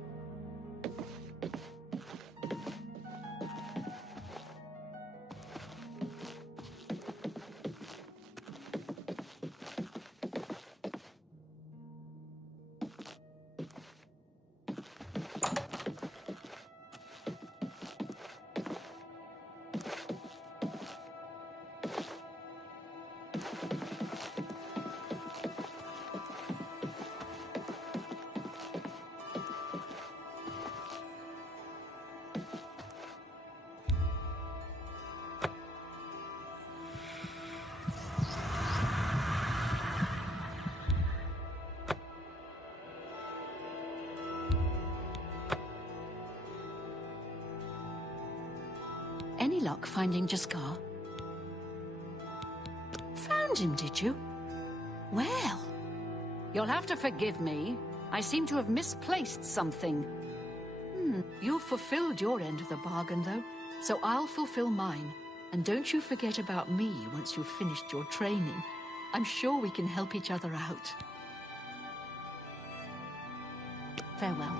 Any luck finding Jaskar? Found him, did you? Well, you'll have to forgive me. I seem to have misplaced something. You've fulfilled your end of the bargain, though, so I'll fulfill mine. And don't you forget about me once you've finished your training. I'm sure we can help each other out. Farewell.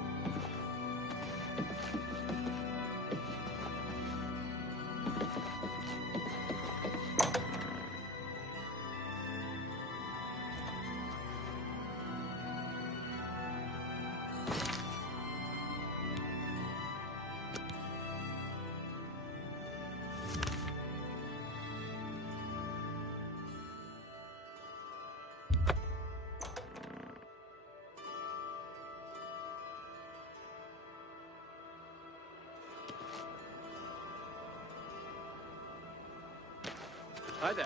Hi there.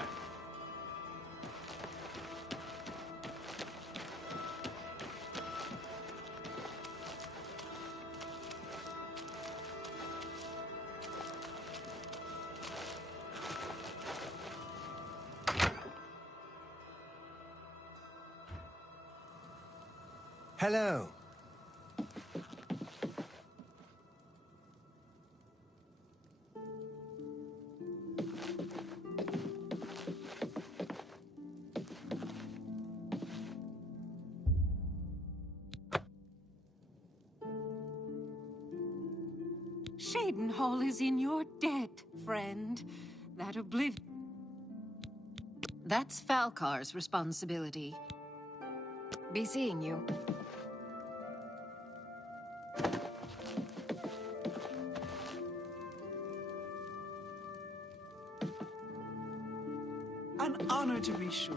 Hello. Cheydinhal is in your debt, friend. That Oblivion... That's Falcar's responsibility. Be seeing you. An honor to be sure.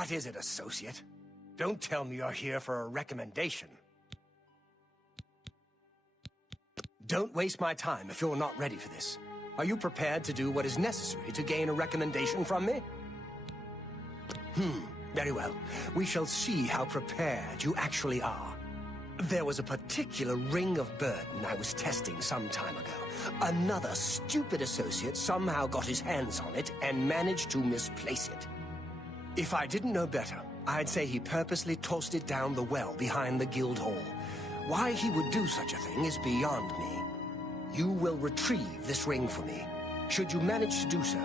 What is it, associate? Don't tell me you're here for a recommendation. Don't waste my time if you're not ready for this. Are you prepared to do what is necessary to gain a recommendation from me? Very well. We shall see how prepared you actually are. There was a particular ring of burden I was testing some time ago. Another stupid associate somehow got his hands on it and managed to misplace it. If I didn't know better, I'd say he purposely tossed it down the well behind the guild hall. Why he would do such a thing is beyond me. You will retrieve this ring for me. Should you manage to do so,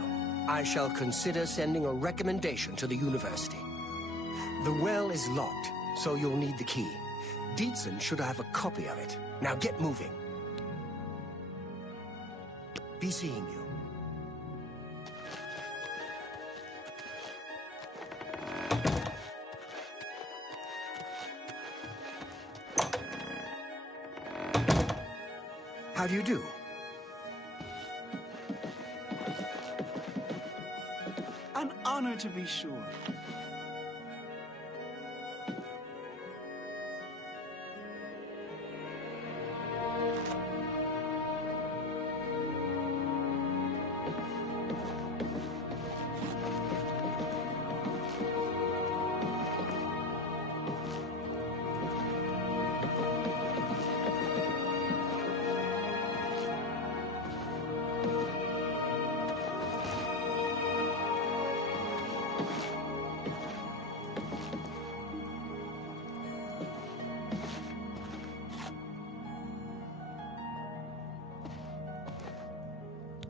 I shall consider sending a recommendation to the university. The well is locked, so you'll need the key. Dietzen should have a copy of it. Now get moving. Be seeing you. How do you do? An honor to be sure.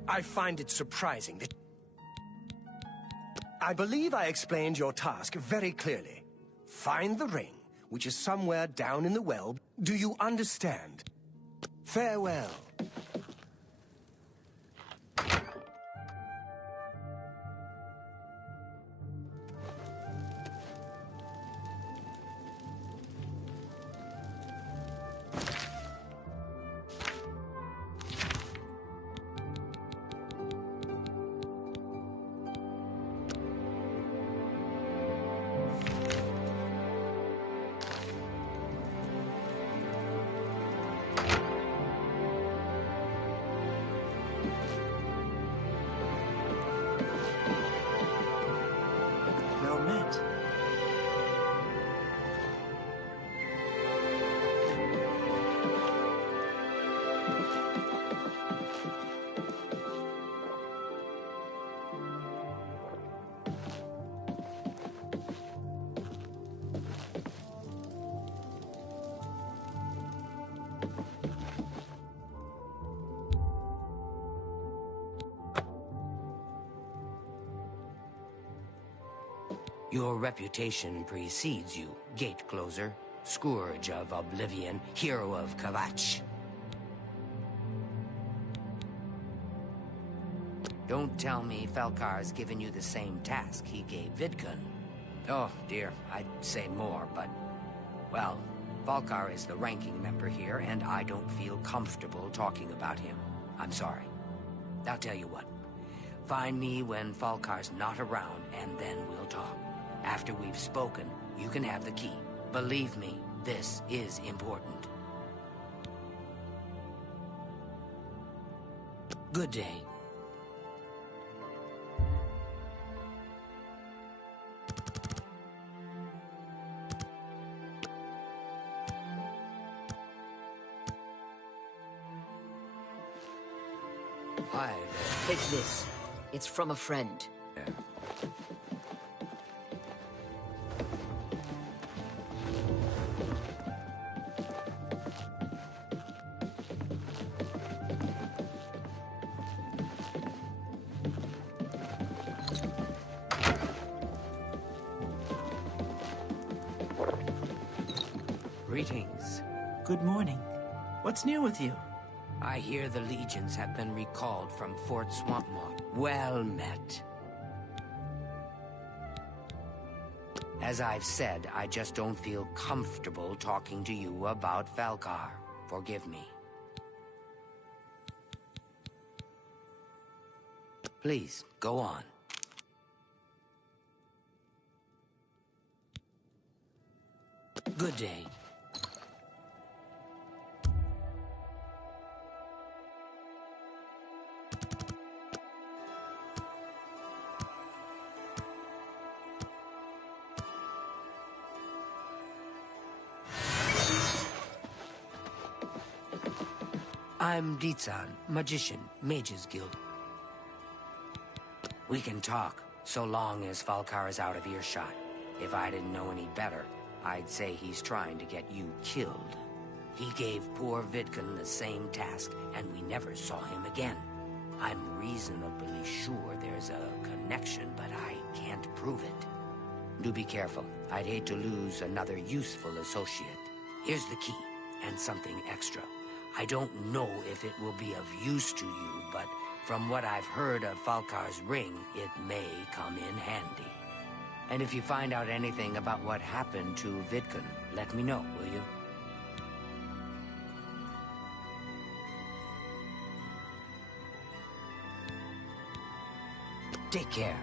I find it surprising that... I believe I explained your task very clearly. Find the ring, which is somewhere down in the well. Do you understand? Farewell. Well met. Your reputation precedes you, gate closer, scourge of Oblivion, hero of Kvatch. Don't tell me Falcar's given you the same task he gave Vidkun. Oh, dear, I'd say more, but... Well, Falcar is the ranking member here, and I don't feel comfortable talking about him. I'm sorry. I'll tell you what. Find me when Falcar's not around, and then we'll talk. After we've spoken, you can have the key. Believe me, this is important. Good day. Hi there. Take this. It's from a friend. Greetings. Good morning. What's new with you? I hear the legions have been recalled from Fort Swampmoth. Well met. As I've said, I just don't feel comfortable talking to you about Falcar. Forgive me. Please, go on. Good day. I'm Ditsan, magician, Mages Guild. We can talk, so long as Falkar is out of earshot. If I didn't know any better, I'd say he's trying to get you killed. He gave poor Vidkun the same task, and we never saw him again. I'm reasonably sure there's a connection, but I can't prove it. Do be careful. I'd hate to lose another useful associate. Here's the key, and something extra. I don't know if it will be of use to you, but from what I've heard of Falkar's ring, it may come in handy. And if you find out anything about what happened to Vidkun, let me know, will you? Take care.